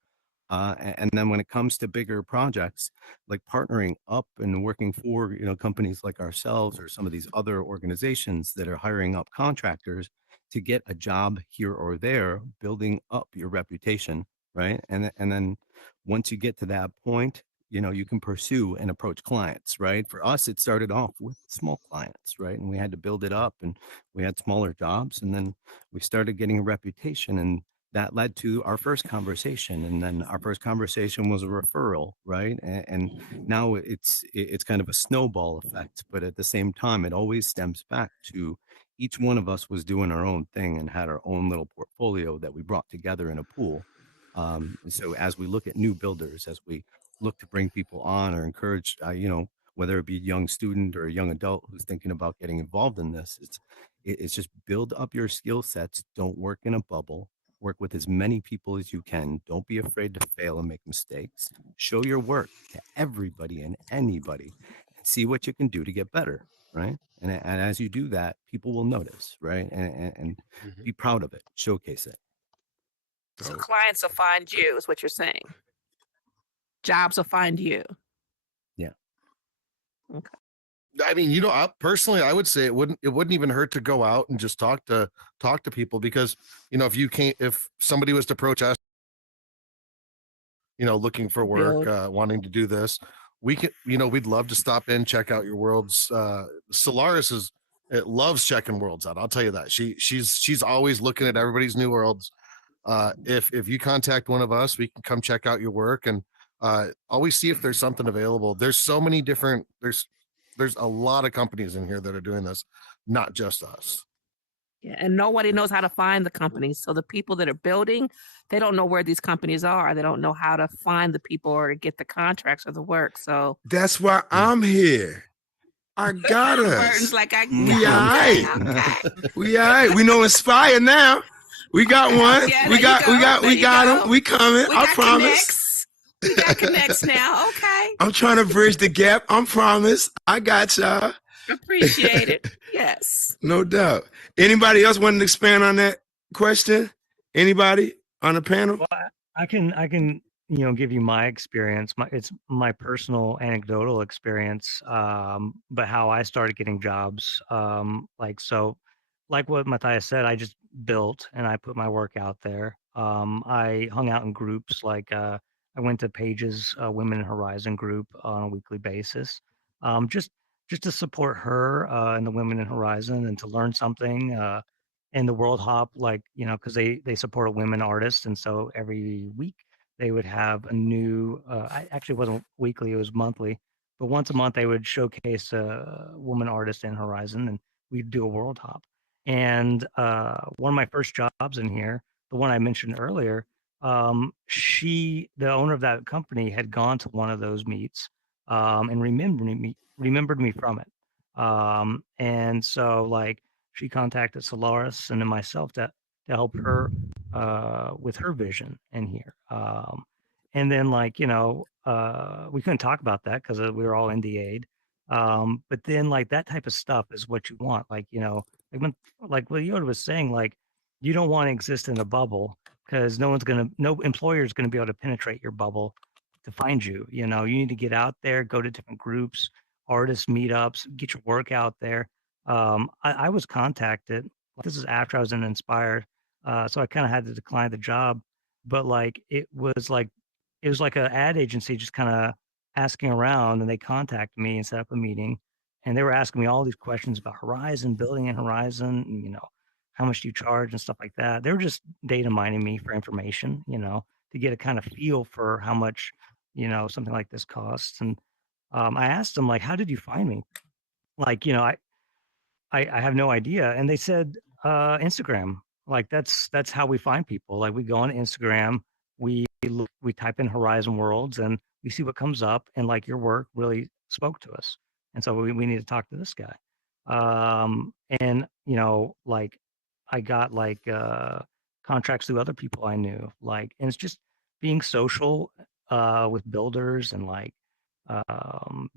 And then when it comes to bigger projects, like partnering up and working for, companies like ourselves or some of these other organizations that are hiring up contractors to get a job here or there, building up your reputation, right? And then once you get to that point, you can pursue and approach clients, right? For us, it started off with small clients, right? And we had to build it up, and we had smaller jobs, and then we started getting a reputation, and that led to our first conversation, and then our first conversation was a referral, right? And now it's kind of a snowball effect, but at the same time, it always stems back to each one of us was doing our own thing and had our own little portfolio that we brought together in a pool. So as we look at new builders, as we look to bring people on or encourage, whether it be a young student or a young adult who's thinking about getting involved in this, it's just build up your skill sets. Don't work in a bubble. Work with as many people as you can. Don't be afraid to fail and make mistakes. Show your work to everybody and anybody and see what you can do to get better, right? And as you do that, people will notice, right? And be proud of it. Showcase it. So clients will find you is what you're saying. Jobs will find you. Yeah. Okay. I mean, personally, I would say it wouldn't even hurt to go out and just talk to people, because, if somebody was to approach us, looking for work, wanting to do this, we could, we'd love to stop in, check out your worlds. Solaris loves checking worlds out. I'll tell you that. She's always looking at everybody's new worlds. If you contact one of us, we can come check out your work and always see if there's something available. There's so many different, there's a lot of companies in here that are doing this, not just us. Yeah, and nobody knows how to find the companies. So the people that are building, they don't know where these companies are. They don't know how to find the people or to get the contracts or the work. So that's why I'm here. I got us. Burton's like, we all right. We all right. We know NSpire now. We got one. Yeah, we got him. We coming. I promise. We got connects now. Okay. I'm trying to bridge the gap. I promise. I got y'all. Appreciate it. Yes. No doubt. Anybody else want to expand on that question? Anybody on the panel? Well, I can give you my experience. It's my personal anecdotal experience, but how I started getting jobs. Like what Matthias said, I just built and I put my work out there. I hung out in groups I went to Paige's Women in Horizon group on a weekly basis, just to support her and the Women in Horizon and to learn something. And the World Hop, because they support a women artist, and so every week they would have a new. I actually wasn't weekly; it was monthly, but once a month they would showcase a woman artist in Horizon, and we'd do a World Hop. And one of my first jobs in here, the one I mentioned earlier, the owner of that company, had gone to one of those meets and remembered me from it. And so she contacted Solaris and then myself to help her with her vision in here. And then we couldn't talk about that because we were all NDA'd. But then that type of stuff is what you want. Like what Yoda was saying, you don't want to exist in a bubble because no employer is gonna be able to penetrate your bubble to find you. You need to get out there, go to different groups, artist meetups, get your work out there. I was contacted. This is after I was in NSpire, so I kind of had to decline the job. But it was like an ad agency just kind of asking around, and they contacted me and set up a meeting, and they were asking me all these questions about Horizon, building in Horizon, and how much do you charge and stuff like that. They were just data mining me for information, to get a kind of feel for how much something like this costs. And I asked them how did you find me? Like, I have no idea. And they said, Instagram. That's how we find people. We go on Instagram, we type in Horizon Worlds and we see what comes up. And your work really spoke to us. And so we need to talk to this guy. And I got contracts through other people I knew. And it's just being social with builders and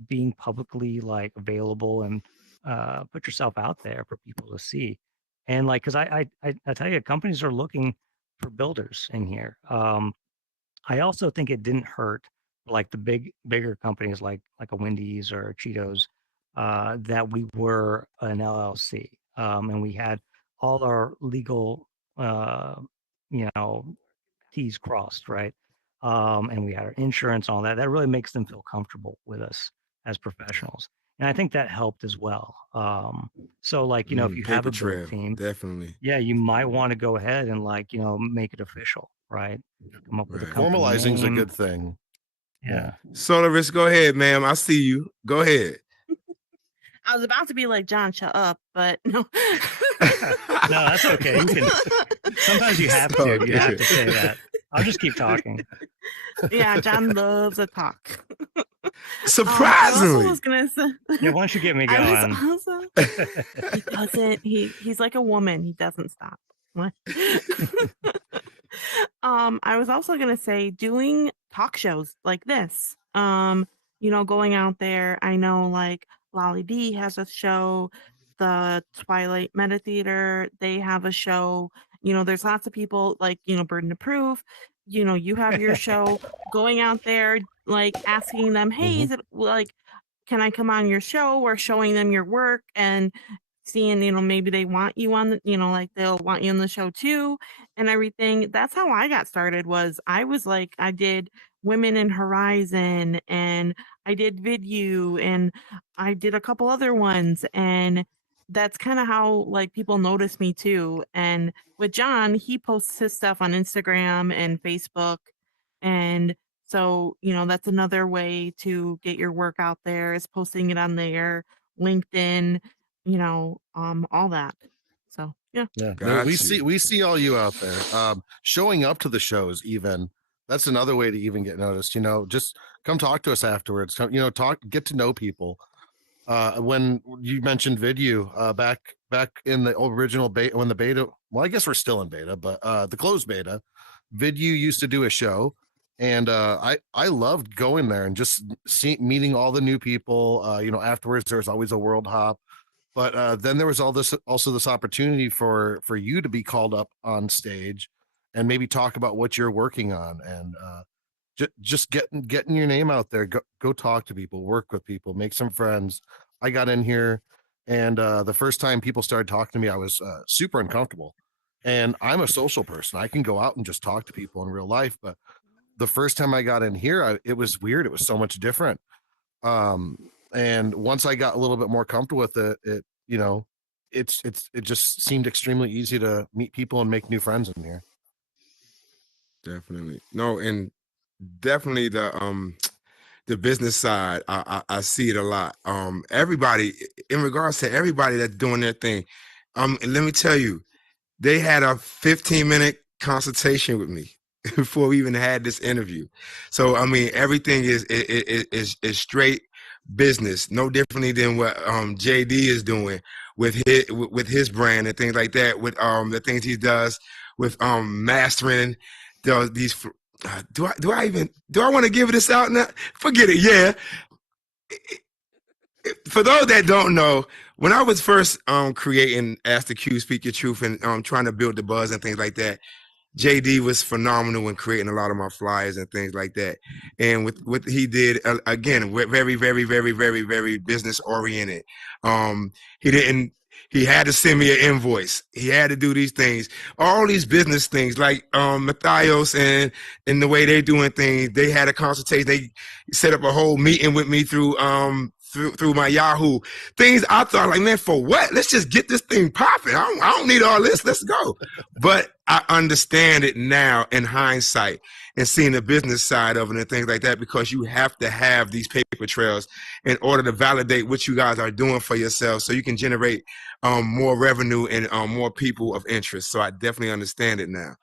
being publicly available and put yourself out there for people to see. And because I tell you, companies are looking for builders in here. I also think it didn't hurt the bigger companies like a Wendy's or a Cheetos that we were an LLC and we had all our legal you know T's crossed, right? And we had our insurance, all that. That really makes them feel comfortable with us as professionals, and I think that helped as well. So, if you have Paper a trail, build team, definitely. yeah, you might want to go ahead and make it official, right? Come up with a Right. company Formalizing is a name. good thing. Yeah. Solaris, go ahead, ma'am. I see you. Go ahead. I was about to be like, John, shut up, but no. No, that's okay. You can. Sometimes you have to. You have to say that. I'll just keep talking. Yeah, John loves to talk. Surprisingly. I also was gonna say. Yeah, once you get me I going. was also. He doesn't. He's like a woman. He doesn't stop. What? I was also gonna say doing talk shows like this. Going out there. I know Lolly D has a show, the Twilight Meta Theater, they have a show. There's lots of people Burden of Proof. You have your show going out there, asking them, hey, is it can I come on your show, or showing them your work and seeing, maybe they want you on the, they'll want you on the show too and everything. That's how I got started. I did Women in Horizon and I did Vidyou and I did a couple other ones, and that's kind of how people notice me too. And with John, he posts his stuff on Instagram and Facebook, and so that's another way to get your work out there, is posting it on there, LinkedIn, all that. So yeah. No, we see all you out there. Showing up to the shows, even that's another way to even get noticed. Just come talk to us afterwards. Come, get to know people. When you mentioned Vidyou, back in the original beta, when the beta, well, I guess we're still in beta, but the closed beta, Vidyou used to do a show, And I loved going there and just meeting all the new people. Afterwards there was always a world hop, but then there was also this opportunity for you to be called up on stage and maybe talk about what you're working on, and just getting your name out there. Go talk to people, work with people, make some friends. I got in here, and the first time people started talking to me, I was super uncomfortable. And I'm a social person. I can go out and just talk to people in real life, but the first time I got in here, it was weird. It was so much different. Um, and once I got a little bit more comfortable with it, it just seemed extremely easy to meet people and make new friends in here. Definitely. No, and definitely the business side, I see it a lot. Everybody, in regards to everybody that's doing their thing, let me tell you, they had a 15-minute consultation with me before we even had this interview. So I mean, everything is straight business, no differently than what JD is doing with his brand and things like that. With the things he does with mastering these. Do I want to give this out now? Forget it. Yeah. For those that don't know, when I was first creating Ask the Q, Speak Your Truth, and trying to build the buzz and things like that, JD was phenomenal in creating a lot of my flyers and things like that. And with what he did, again, very, very, very, very, very business oriented. He didn't. He had to send me an invoice. He had to do these things, all these business things, like Matthias and the way they're doing things. They had a consultation. They set up a whole meeting with me through through my Yahoo things. I thought, like, man, for what? Let's just get this thing popping. I don't need all this. Let's go. But I understand it now in hindsight and seeing the business side of it and things like that, because you have to have these paper trails in order to validate what you guys are doing for yourselves, so you can generate more revenue and more people of interest. So I definitely understand it now.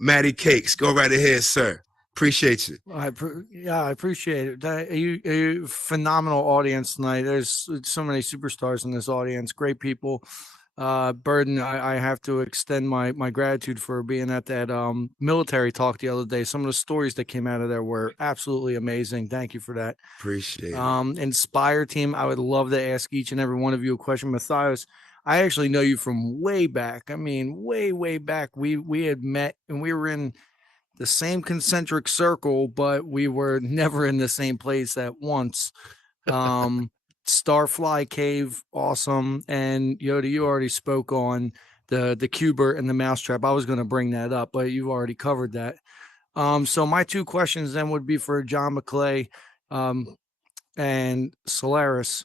Matty Cakes, go right ahead, sir. Appreciate you. I appreciate it. You phenomenal audience tonight. There's so many superstars in this audience. Great people. Burden, I have to extend my gratitude for being at that military talk the other day. Some of the stories that came out of there were absolutely amazing. Thank you for that. Appreciate it. NSpire team, I would love to ask each and every one of you a question. Matthias, I actually know you from way back. I mean, way back. We had met and we were in the same concentric circle, but we were never in the same place at once. Starfly Cave, awesome. And Yoda, you already spoke on the Cubert and the Mousetrap. I was going to bring that up, but you already covered that. So my two questions then would be for John McClay and Solaris.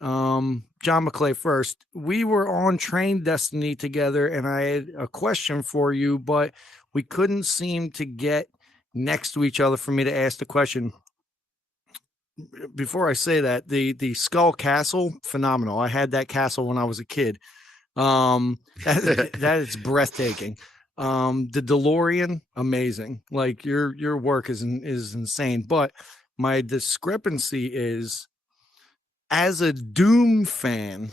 John McClay first. We were on Train Destiny together, and I had a question for you, but we couldn't seem to get next to each other for me to ask the question. Before I say that, the Skull Castle, phenomenal. I had that castle when I was a kid. That is breathtaking. The DeLorean, amazing. Like your work is insane. But my discrepancy is, as a Doom fan,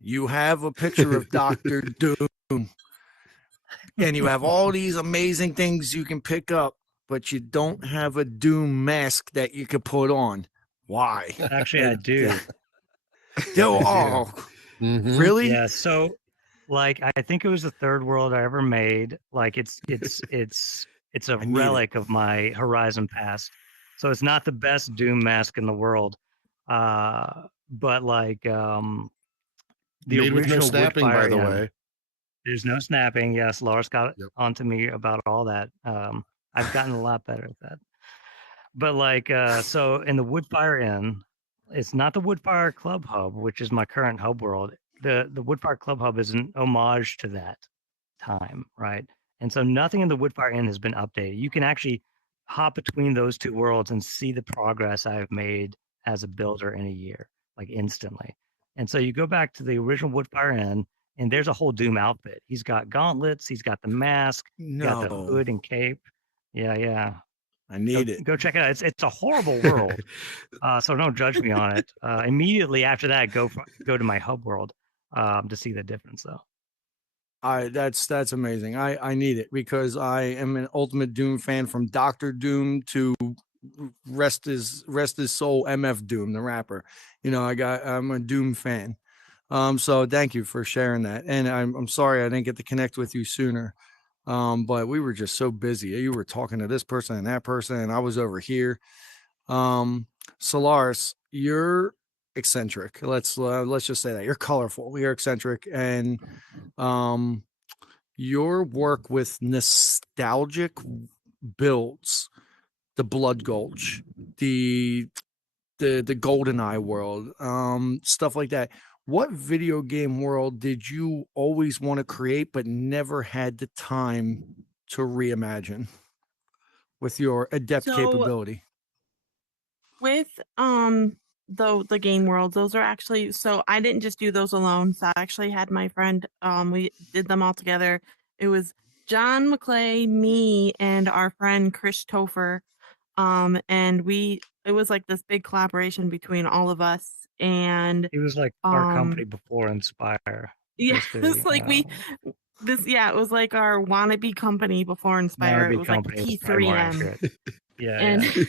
you have a picture of Dr. Doom, and you have all these amazing things you can pick up, but you don't have a Doom mask that you could put on. Why? Actually, I do. Really? Yeah. So, like, I think it was the third world I ever made. Like, it's a relic of my Horizon past. So it's not the best Doom mask in the world, but like the Made with no original snapping, Woodfire by the Inn. way. There's no snapping. Yes, Lars got onto me about all that. I've gotten a lot better at that. But like, so in the Woodfire Inn, it's not the Woodfire Club Hub, which is my current hub world. The Woodfire Club Hub is an homage to that time, right? And so nothing in the Woodfire Inn has been updated. You can actually hop between those two worlds and see the progress I've made as a builder in a year, like instantly. And so you go back to the original Woodfire Inn, and there's a whole Doom outfit. He's got gauntlets, he's got the mask, got the hood and cape. Yeah. I need it. Go check it out. It's a horrible world, so don't judge me on it. Immediately after that, go to my hub world to see the difference, though. That's amazing. I need it because I am an Ultimate Doom fan from Doctor Doom to rest his soul MF Doom, the rapper. I'm a Doom fan. So thank you for sharing that. And I'm sorry I didn't get to connect with you sooner. But we were just so busy. You were talking to this person and that person, and I was over here. Solaris, you're eccentric. Let's just say that you're colorful. You're eccentric, and um, your work with nostalgic builds, the Blood Gulch, the Golden Eye world, stuff like that. What video game world did you always want to create but never had the time to reimagine with your adept So capability? with the game worlds, those are actually, so I didn't just do those alone. So I actually had my friend, we did them all together. It was John McClay, me, and our friend Chris Topher. And it was like this big collaboration between all of us. And It was like our company before NSpire, yeah, basically. it's like it was like our wannabe company before NSpire. It Wannabe was like company is probably more T3M. accurate. Yeah, And yeah.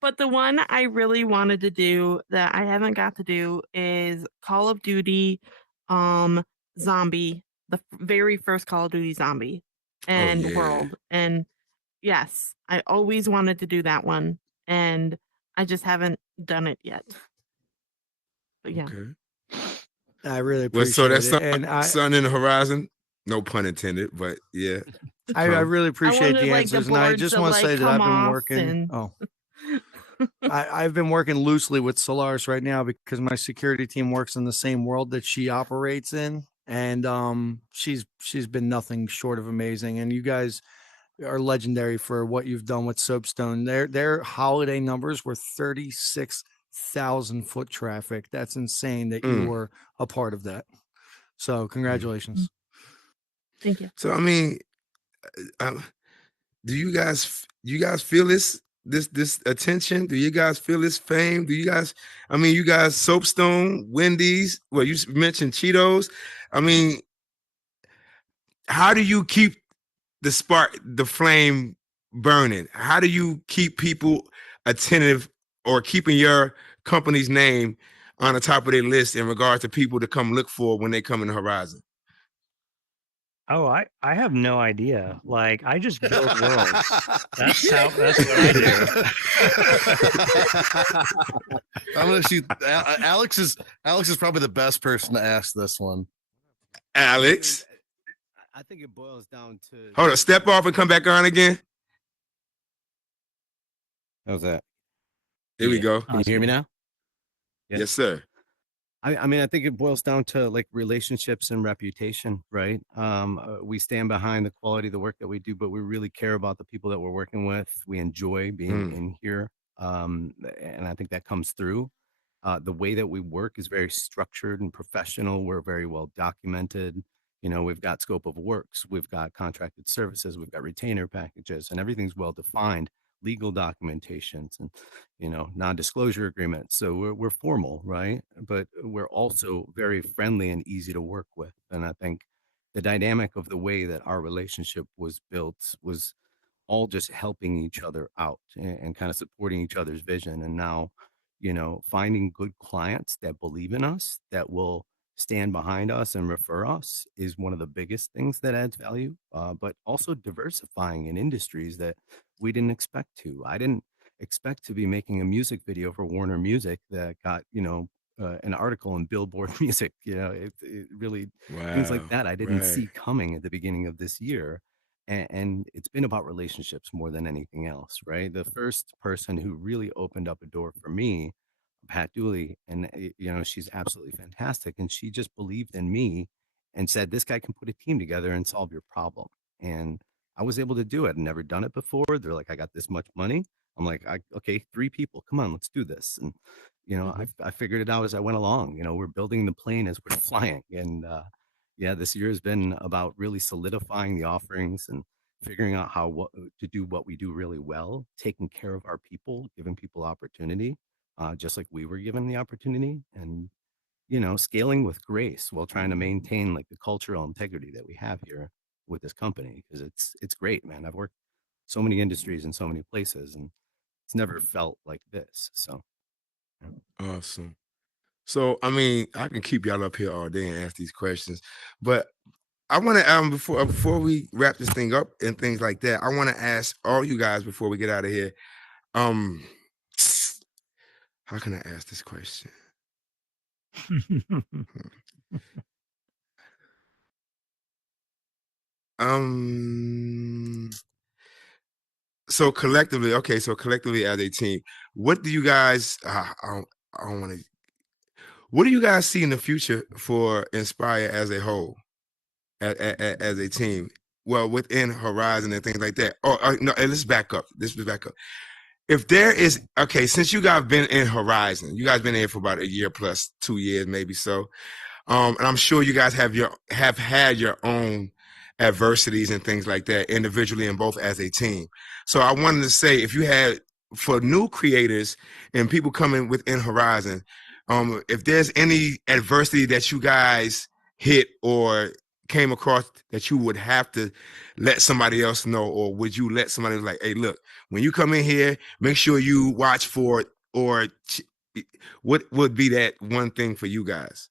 but the one I really wanted to do that I haven't got to do is Call of Duty Zombie, the very first Call of Duty Zombie Oh and yeah. World. And yes, I always wanted to do that one, and I just haven't done it yet. But yeah. Okay. I really Well, so appreciate that's it, and sun in the horizon. No pun intended, but yeah. I really I appreciate wanted the like the answers, and I boards just to want to like say that come I've been off working. and Oh, I've been working loosely with Solaris right now because my security team works in the same world that she operates in, and she's been nothing short of amazing. And you guys are legendary for what you've done with Soapstone. Their holiday numbers were 36,000 foot traffic. That's insane that you were a part of that. So congratulations. Thank you. So I mean, do you guys feel this attention? Do you guys feel this fame? Do you guys? I mean, you guys Soapstone, Wendy's. Well, you mentioned Cheetos. I mean, how do you keep the spark, the flame burning? How do you keep people attentive or keeping your company's name on the top of their list in regards to people to come look for when they come in the horizon? Oh, I have no idea. Like I just build worlds. That's what I do. I'm gonna shoot. Alex is probably the best person to ask this one. Alex, I think it boils down to hold on, step off and come back on again. how's that? There we go. Can you hear me now? Yeah. Yes, sir. I mean, I think it boils down to like relationships and reputation, right? We stand behind the quality of the work that we do, but we really care about the people that we're working with. We enjoy being in here. And I think that comes through. The way that we work is very structured and professional. We're very well documented. We've got scope of works, we've got contracted services, we've got retainer packages, and everything's well defined, legal documentations and non-disclosure agreements. So we're formal, right? But we're also very friendly and easy to work with. And I think the dynamic of the way that our relationship was built was all just helping each other out and kind of supporting each other's vision. And now, finding good clients that believe in us, that will stand behind us and refer us is one of the biggest things that adds value. But also diversifying in industries that we didn't expect to. I didn't expect to be making a music video for Warner Music that got, an article in Billboard Music. It really, things like Wow. that I didn't Right. see coming at the beginning of this year. And it's been about relationships more than anything else, right? The first person who really opened up a door for me, Pat Dooley, and she's absolutely fantastic. And she just believed in me and said, this guy can put a team together and solve your problem. And I was able to do it. I'd never done it before. They're like, I got this much money. I'm like, okay, 3 people, come on, let's do this. And I figured it out as I went along. We're building the plane as we're flying. And yeah, this year has been about really solidifying the offerings and figuring out what to do what we do really well, taking care of our people, giving people opportunity, just like we were given the opportunity. And scaling with grace while trying to maintain like the cultural integrity that we have here with this company, because it's great, man. I've worked so many industries in so many places, and it's never felt like this. So Awesome. So, I mean, I can keep y'all up here all day and ask these questions, but I want to before we wrap this thing up and things like that, I want to ask all you guys before we get out of here. How can I ask this question? So collectively as a team, what do you guys? I don't want to. What do you guys see in the future for NSpire as a whole, as a team? Well, within Horizon and things like that. No, let's back up. If there is since you guys been in Horizon, you guys been here for about a year plus 2 years, maybe so. And I'm sure you guys have had your own adversities and things like that individually and both as a team. So I wanted to say, if you had, for new creators and people coming within Horizon, if there's any adversity that you guys hit or came across that you would have to let somebody else know, or would you let somebody like, hey, look, when you come in here, make sure you watch for it, or what would be that one thing for you guys?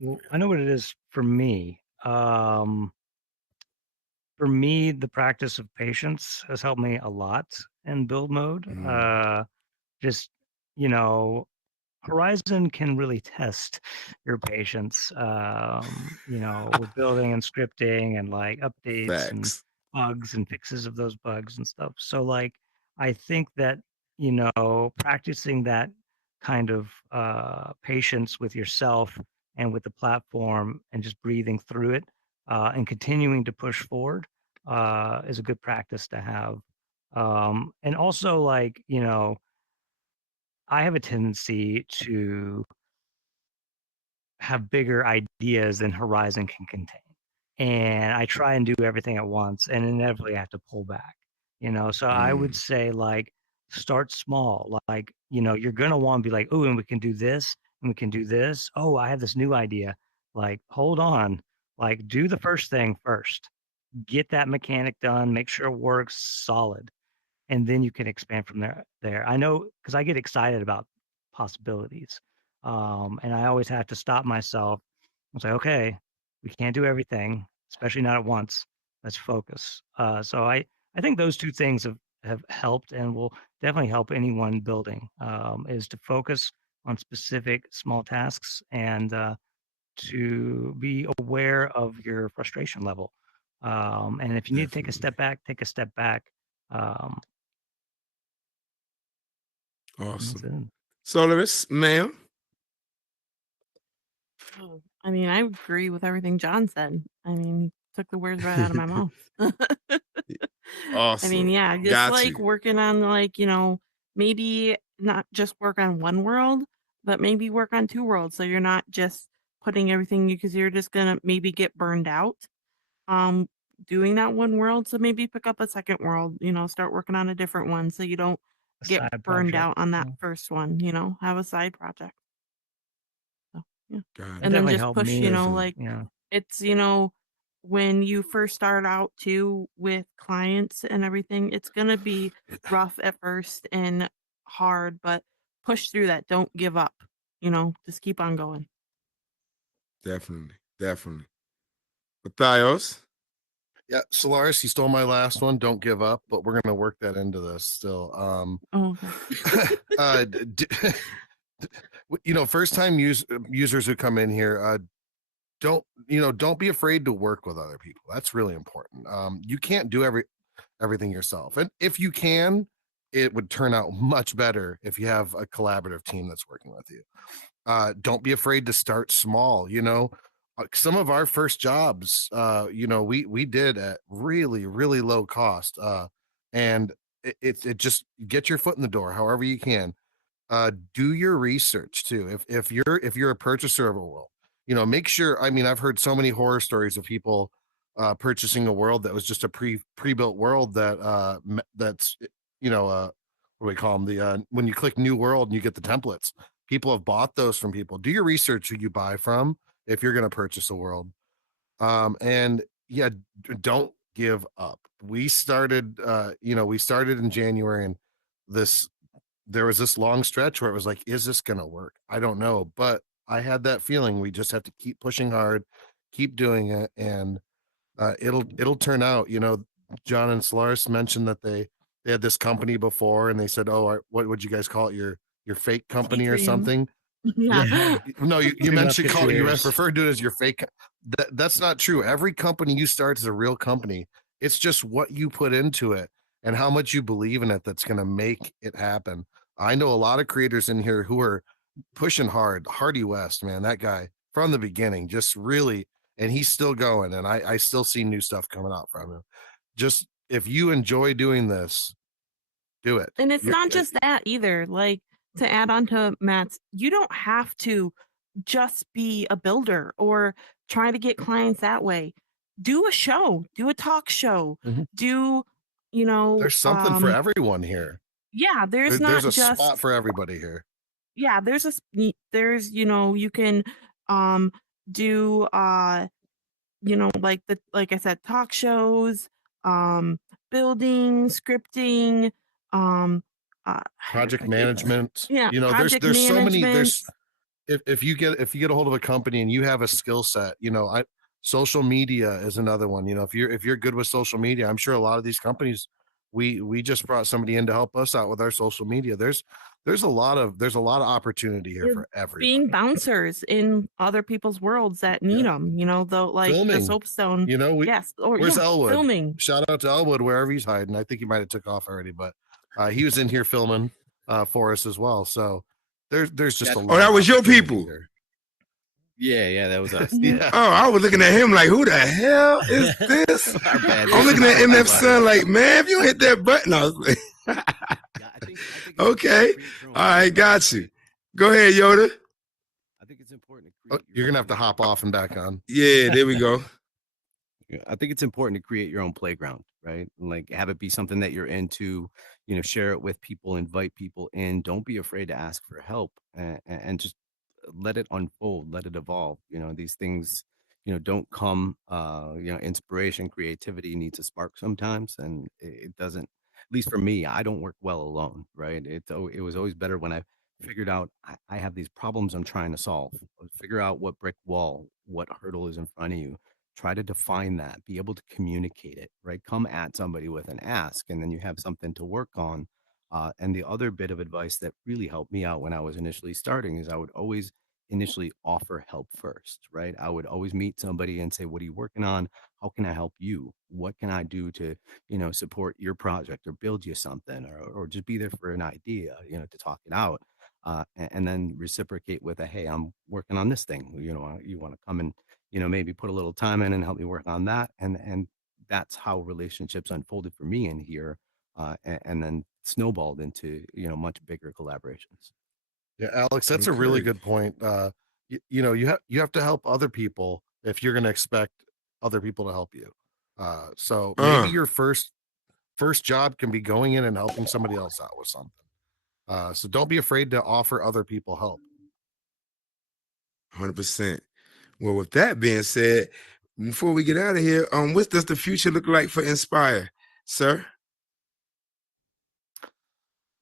Well, I know what it is for me. For me, the practice of patience has helped me a lot in build mode. Just, you know, Horizon can really test your patience, with building and scripting and like updates and Facts. bugs and fixes of those bugs and stuff. So like, I think that, practicing that kind of patience with yourself and with the platform and just breathing through it and continuing to push forward is a good practice to have. And also like, I have a tendency to have bigger ideas than Horizon can contain. And I try and do everything at once and inevitably I have to pull back, So I would say like start small. Like, you're gonna want to be like, oh, and we can do this and we can do this. Oh, I have this new idea. Like, hold on. Like, do the first thing first. Get that mechanic done, make sure it works solid and then you can expand from there. I know because I get excited about possibilities, and I always have to stop myself and say, okay, we can't do everything, especially not at once. Let's focus. So I think those two things have helped and will definitely help anyone building, is to focus on specific small tasks and to be aware of your frustration level. And if you need to take a step back, take a step back. Um, Awesome. Solaris, ma'am. Oh, I mean, I agree with everything John said. I mean, he took the words right out of my mouth. I mean, Awesome. yeah, just Got like you. working on like, maybe not just work on one world, but maybe work on two worlds. So you're not just putting everything because you're just gonna maybe get burned out um doing that one world. So maybe pick up a second world, start working on a different one so you don't a get side burned project. out on that first one, have a side project. So, yeah. Got It And then definitely just helped push, me. like it's, when you first start out too with clients and everything, it's going to be rough at first and hard, but push through that. Don't give up, just keep on going. Definitely. Matthias. Yeah, Solaris, you stole my last one. Don't give up, but we're gonna work that into this still. Oh, okay. First time users who come in here, don't be afraid to work with other people. That's really important. You can't do everything yourself, and if you can, it would turn out much better if you have a collaborative team that's working with you. Don't be afraid to start small. Some of our first jobs, we did at really really low cost, and it just get your foot in the door however you can. Do your research too. If you're a purchaser of a world, make sure. I mean, I've heard so many horror stories of people purchasing a world that was just a pre-built world that's what do we call them, the when you click new world and you get the templates, People have bought those from people. Do your research who you buy from if you're going to purchase a world. And yeah, don't give up. We started, we started in January, and there was this long stretch where it was like, is this going to work? I don't know, but I had that feeling we just have to keep pushing hard, keep doing it, and it'll turn out. John and Solaris mentioned that they had this company before, and they said, "Oh, what would you guys call it? Your fake company or Atrium. something?" Yeah. No, you Big mentioned you Musketeers. referred to it as your fake. That's not true. Every company you start is a real company. It's just what you put into it and how much you believe in it that's going to make it happen. I know a lot of creators in here who are pushing hard. Hardy West, man, that guy from the beginning, just really, and he's still going. And I still see new stuff coming out from him. Just if you enjoy doing this, do it. And it's not just that either. Like, to add on to Matt's, you don't have to just be a builder or try to get clients that way. Do a show, do a talk show, Mhm. do, There's something for everyone here. yeah, there's not There's a just spot for everybody here. yeah, you can do like I said, talk shows, building, scripting, Project management. yeah, project there's so many. management. If you get a hold of a company and you have a skill set, social media is another one. If you're good with social media, I'm sure a lot of these companies, we just brought somebody in to help us out with our social media. There's a lot of opportunity here You're for everybody. being bouncers in other people's worlds that need them, though, like the Filming. soapstone. Where's Elwood? Filming. Shout out to Elwood wherever he's hiding. I think he might have took off already, but he was in here filming for us as well. So there's just a lot. Oh, that was your people. Here. Yeah, that was us. Yeah. Oh, I was looking at him like, who the hell is this? I'm looking at MF Son like, man, if you hit that button, I was like, I think okay. All right, got you. Go ahead, Yoda. I think it's important to create You're gonna have to hop off and back on. Yeah, there we go. I think it's important to create your own playground, right? Like have it be something that you're into, share it with people, invite people in. Don't be afraid to ask for help and just let it unfold, let it evolve. These things, don't come, inspiration, creativity needs a spark sometimes. And it doesn't, at least for me, I don't work well alone, right? It was always better when I figured out I have these problems I'm trying to solve. Figure out what brick wall, what hurdle is in front of you. Try to define that, be able to communicate it, right? Come at somebody with an ask, and then you have something to work on. And the other bit of advice that really helped me out when I was initially starting is I would always initially offer help first, right? I would always meet somebody and say, what are you working on? How can I help you? What can I do to, support your project or build you something or just be there for an idea, to talk it out. And then reciprocate with a, hey, I'm working on this thing. You want to come and, maybe put a little time in and help me work on that. And that's how relationships unfolded for me in here. And then snowballed into, much bigger collaborations. Yeah, Alex, that's a really good point. You have to help other people if you're going to expect other people to help you. So maybe your first job can be going in and helping somebody else out with something. So don't be afraid to offer other people help. 100%. Well, with that being said, before we get out of here, what does the future look like for NSpire, sir?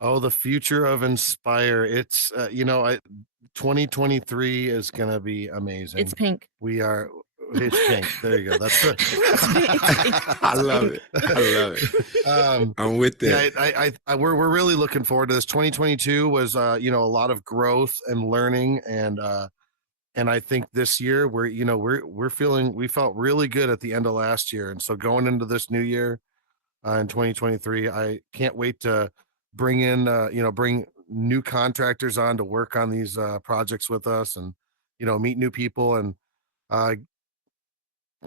Oh, the future of NSpire. It's 2023 is going to be amazing. It's pink. It's pink. There you go. That's right. I love it. I'm with that. Yeah, we're really looking forward to this. 2022 was a lot of growth and learning, and I think this year we felt really good at the end of last year, and so going into this new year in 2023, I can't wait to bring in bring new contractors on to work on these projects with us, and meet new people and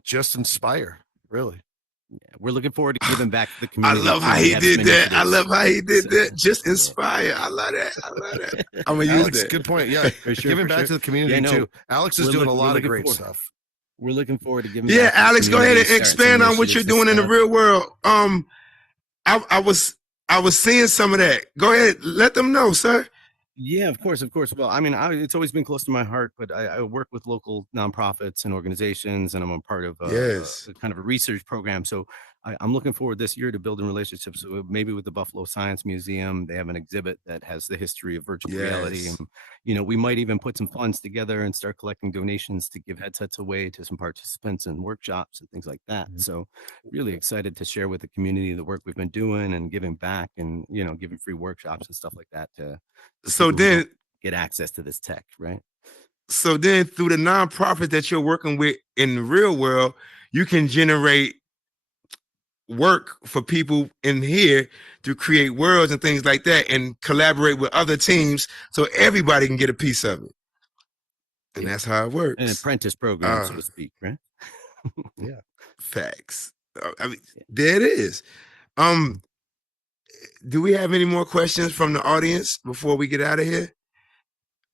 just inspire, really. Yeah, we're looking forward to giving back to the community. I love how he did that. Just inspire. I love that. I'm gonna use Alex, that. good point. Yeah, giving back to the community too. Alex is doing a lot of great stuff. We're looking forward to giving. Yeah, Alex, go ahead and expand on what you're doing in the real world. I was seeing some of that. Go ahead, let them know, sir. Yeah, of course, of course. Well, I mean, it's always been close to my heart, but I work with local nonprofits and organizations, and I'm a part of Yes. a kind of a research program. So I'm looking forward this year to building relationships maybe with the Buffalo Science Museum. They have an exhibit that has the history of virtual reality, and Yes. we might even put some funds together and start collecting donations to give headsets away to some participants and workshops and things like that. So really excited to share with the community the work we've been doing and giving back, and giving free workshops and stuff like that to So people who don't then, get access to this tech, right? through the nonprofit that you're working with in the real world, you can generate work for people in here to create worlds and things like that, and collaborate with other teams so everybody can get a piece of it. And Yeah. that's how it An works. apprentice program, so to speak, right? Yeah, facts. I mean, there it is. Do we have any more questions from the audience before we get out of here?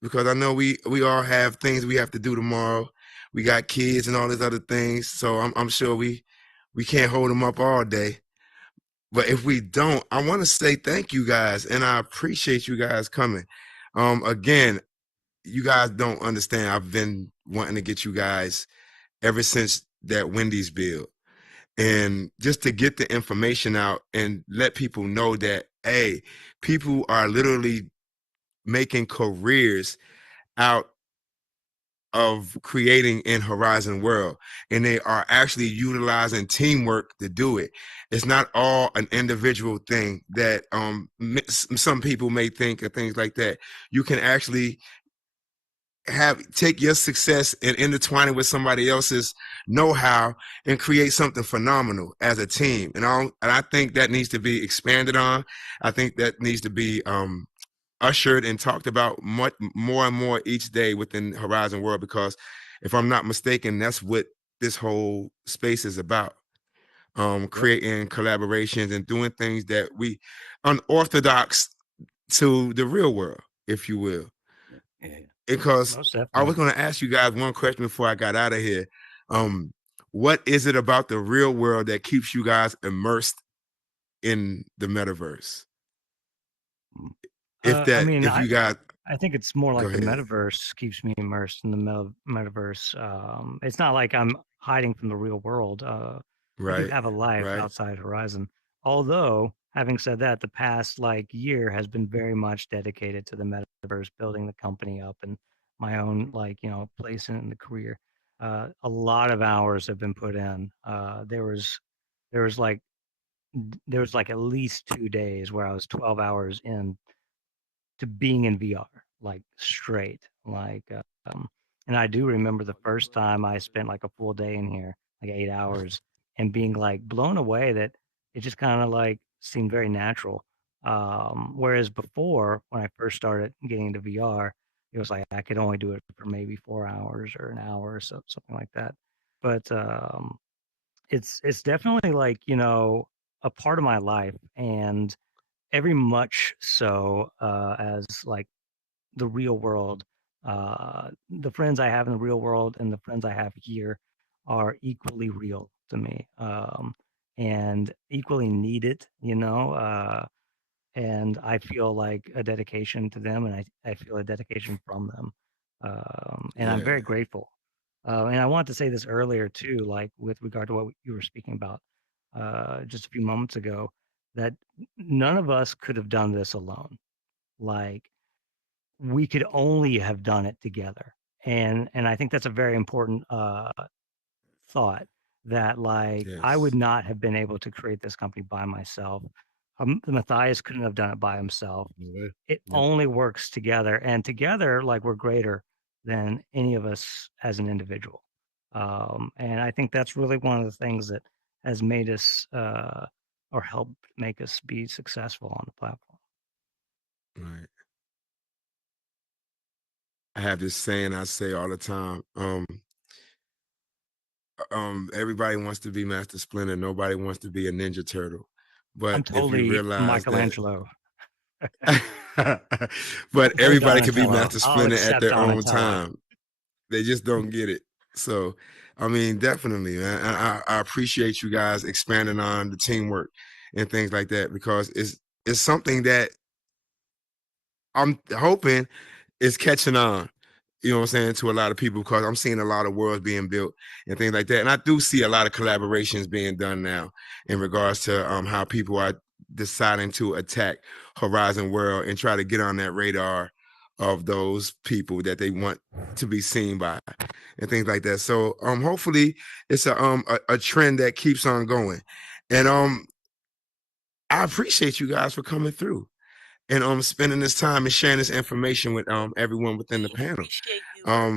Because I know we all have things we have to do tomorrow. We got kids and all these other things, so I'm sure we can't hold them up all day. But if we don't, I want to say thank you guys, and I appreciate you guys coming. Again, you guys don't understand. I've been wanting to get you guys ever since that Wendy's bill, and just to get the information out and let people know that, hey, people are literally making careers out of creating in Horizon World, and they are actually utilizing teamwork to do it. It's not all an individual thing that some people may think of things like that. You can actually take your success and intertwine it with somebody else's know-how and create something phenomenal as a team. And I think that needs to be expanded on. I think that needs to be ushered and talked about much more and more each day within Horizon World, because if I'm not mistaken, that's what this whole space is about. Creating collaborations and doing things that we unorthodox to the real world, if you will. Yeah. Because Most I was definitely. going to ask you guys one question before I got out of here. What is it about the real world that keeps you guys immersed in the metaverse? I mean, If you guys I think it's more go like the ahead. metaverse keeps me immersed in the metaverse. It's not like I'm hiding from the real world. I do Right, have a life right. outside Horizon. Although, having said that, the past like year has been very much dedicated to the metaverse, building the company up and my own place in the career. A lot of hours have been put in. There was like there was like at least 2 days where I was 12 hours in to being in VR, like straight, and I do remember the first time I spent like a full day in here, like 8 hours, and being like blown away that it just kind of like seemed very natural. Whereas before, when I first started getting into VR, it was like I could only do it for maybe 4 hours or an hour or something like that. But it's definitely like a part of my life, and every much so as like the real world. The friends I have in the real world and the friends I have here are equally real to me, and equally needed, and I feel like a dedication to them, and I feel a dedication from them. And I'm Yeah. very grateful. And I wanted to say this earlier too, like with regard to what you were speaking about just a few moments ago, that none of us could have done this alone. Like we could only have done it together. And I think that's a very important thought, that like I would Yes. not have been able to create this company by myself. Matthias couldn't have done it by himself. No way. It Yep. only works together, and together, like we're greater than any of us as an individual. And I think that's really one of the things that has made us or helped make us be successful on the platform. Right. I have this saying I say all the time. Everybody wants to be Master Splinter. Nobody wants to be a Ninja Turtle. I'm But if you totally realize that, Michelangelo. but Or everybody can be Donatello. Master I'll Splinter at accept their own Donatello. time. They just don't get it. So, I mean, definitely, man. I appreciate you guys expanding on the teamwork and things like that, because it's something that I'm hoping it's catching on. You know what I'm saying, to a lot of people, because I'm seeing a lot of worlds being built and things like that. And I do see a lot of collaborations being done now in regards to how people are deciding to attack Horizon World and try to get on that radar of those people that they want to be seen by and things like that. So hopefully it's a trend that keeps on going. And I appreciate you guys for coming through and spending this time and sharing this information with everyone within the panel.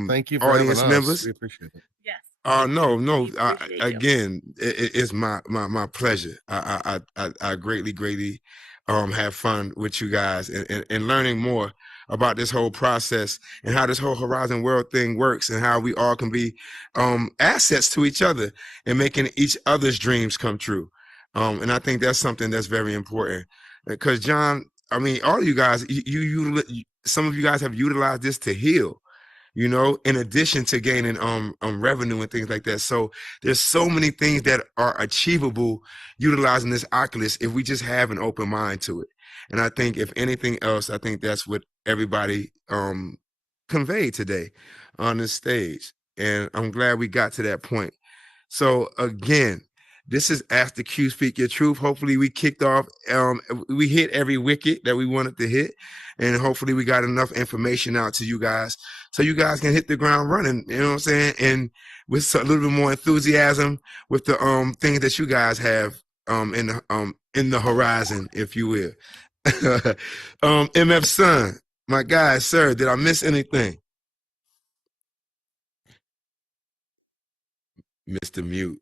Thank you for Audience having us. members. We appreciate it. Yes. No. appreciate you. Again, it's my pleasure. I greatly have fun with you guys and learning more about this whole process and how this whole Horizon World thing works and how we all can be assets to each other and making each other's dreams come true. And I think that's something that's very important. Because John, I mean, all of you guys, you some of you guys have utilized this to heal, in addition to gaining revenue and things like that. So there's so many things that are achievable utilizing this Oculus if we just have an open mind to it. And I think if anything else, I think that's what everybody conveyed today on this stage. And I'm glad we got to that point. So again, this is Ask the Q, Speak Your Truth. Hopefully we kicked off, we hit every wicket that we wanted to hit. And hopefully we got enough information out to you guys so you guys can hit the ground running, you know what I'm saying? And with a little bit more enthusiasm with the things that you guys have in the horizon, if you will. MF Son, my guy, sir, did I miss anything? Mr. Mute.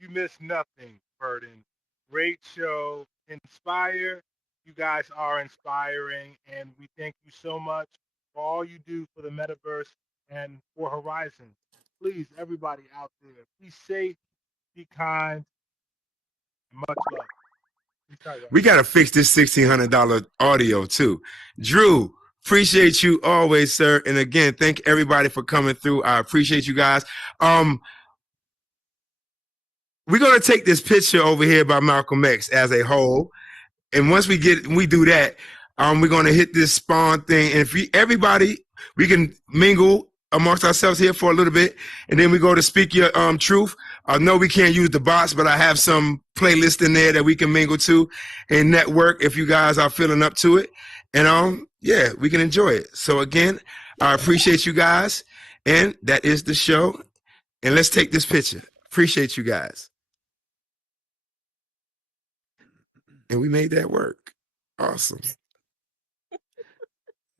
You missed nothing, Burden. Great show. NSpire. You guys are inspiring, and we thank you so much for all you do for the metaverse and for Horizon. Please, everybody out there, be safe, be kind, and much love. We got to fix this $1,600 audio too. Drew, appreciate you always, sir. And again, thank everybody for coming through. I appreciate you guys. We're going to take this picture over here by Malcolm X as a whole. And once we do that, we're going to hit this spawn thing. And if everybody, we can mingle amongst ourselves here for a little bit. And then we go to Speak Your Truth. I know we can't use the bots, but I have some playlist in there that we can mingle to and network if you guys are feeling up to it. And yeah, we can enjoy it. So again, I appreciate you guys. And that is the show. And let's take this picture. Appreciate you guys. And we made that work. Awesome.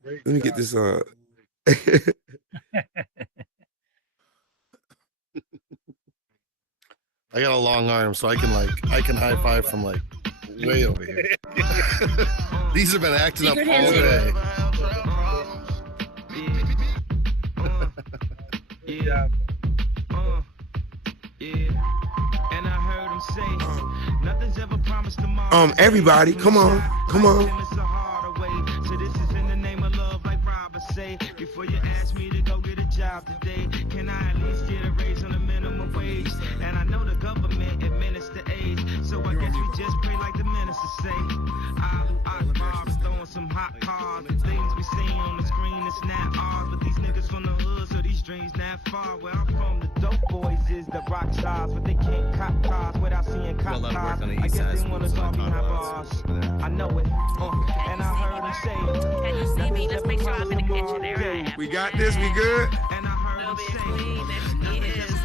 Let me get this on. I got a long arm, so I can high five from like way over here. These have been acting up all day. Yeah. And I heard him say, nothing's ever promised tomorrow. Everybody, come on. So this is in the name of love, like Robert say. Before you ask me to go get a job today, can I at least get a raise on the minimum wage? And I know the government administer aid, so I guess we just pray like the minister say. Akbar's throwing some hot cards. The things we see on the screen is not ours, but these niggas from the hood, so these dreams not far. Where I'm from, the dope boys is the rock stars, but they can't cop cars without seeing cop cars. I guess they want us all behind bars. I know it. And I heard him say, can you see me? Just make sure I'm in the picture. There I am. We got this. We good? And I heard him say,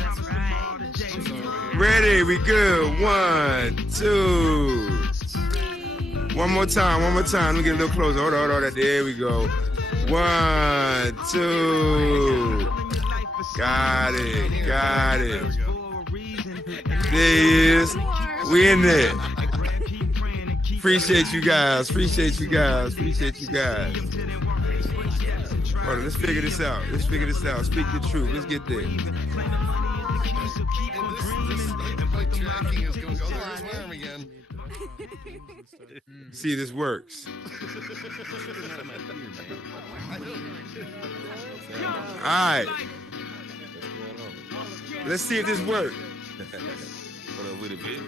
that's right. Ready? We good? 1, 2. One more time. Let me get a little closer. Hold on. There we go. 1, 2. Got it. There he is. We in there. Appreciate you guys. Hold on, let's figure this out. Speak the truth. Let's get there. See, this works. All right. Let's see if this works. Hold on, wait a bit.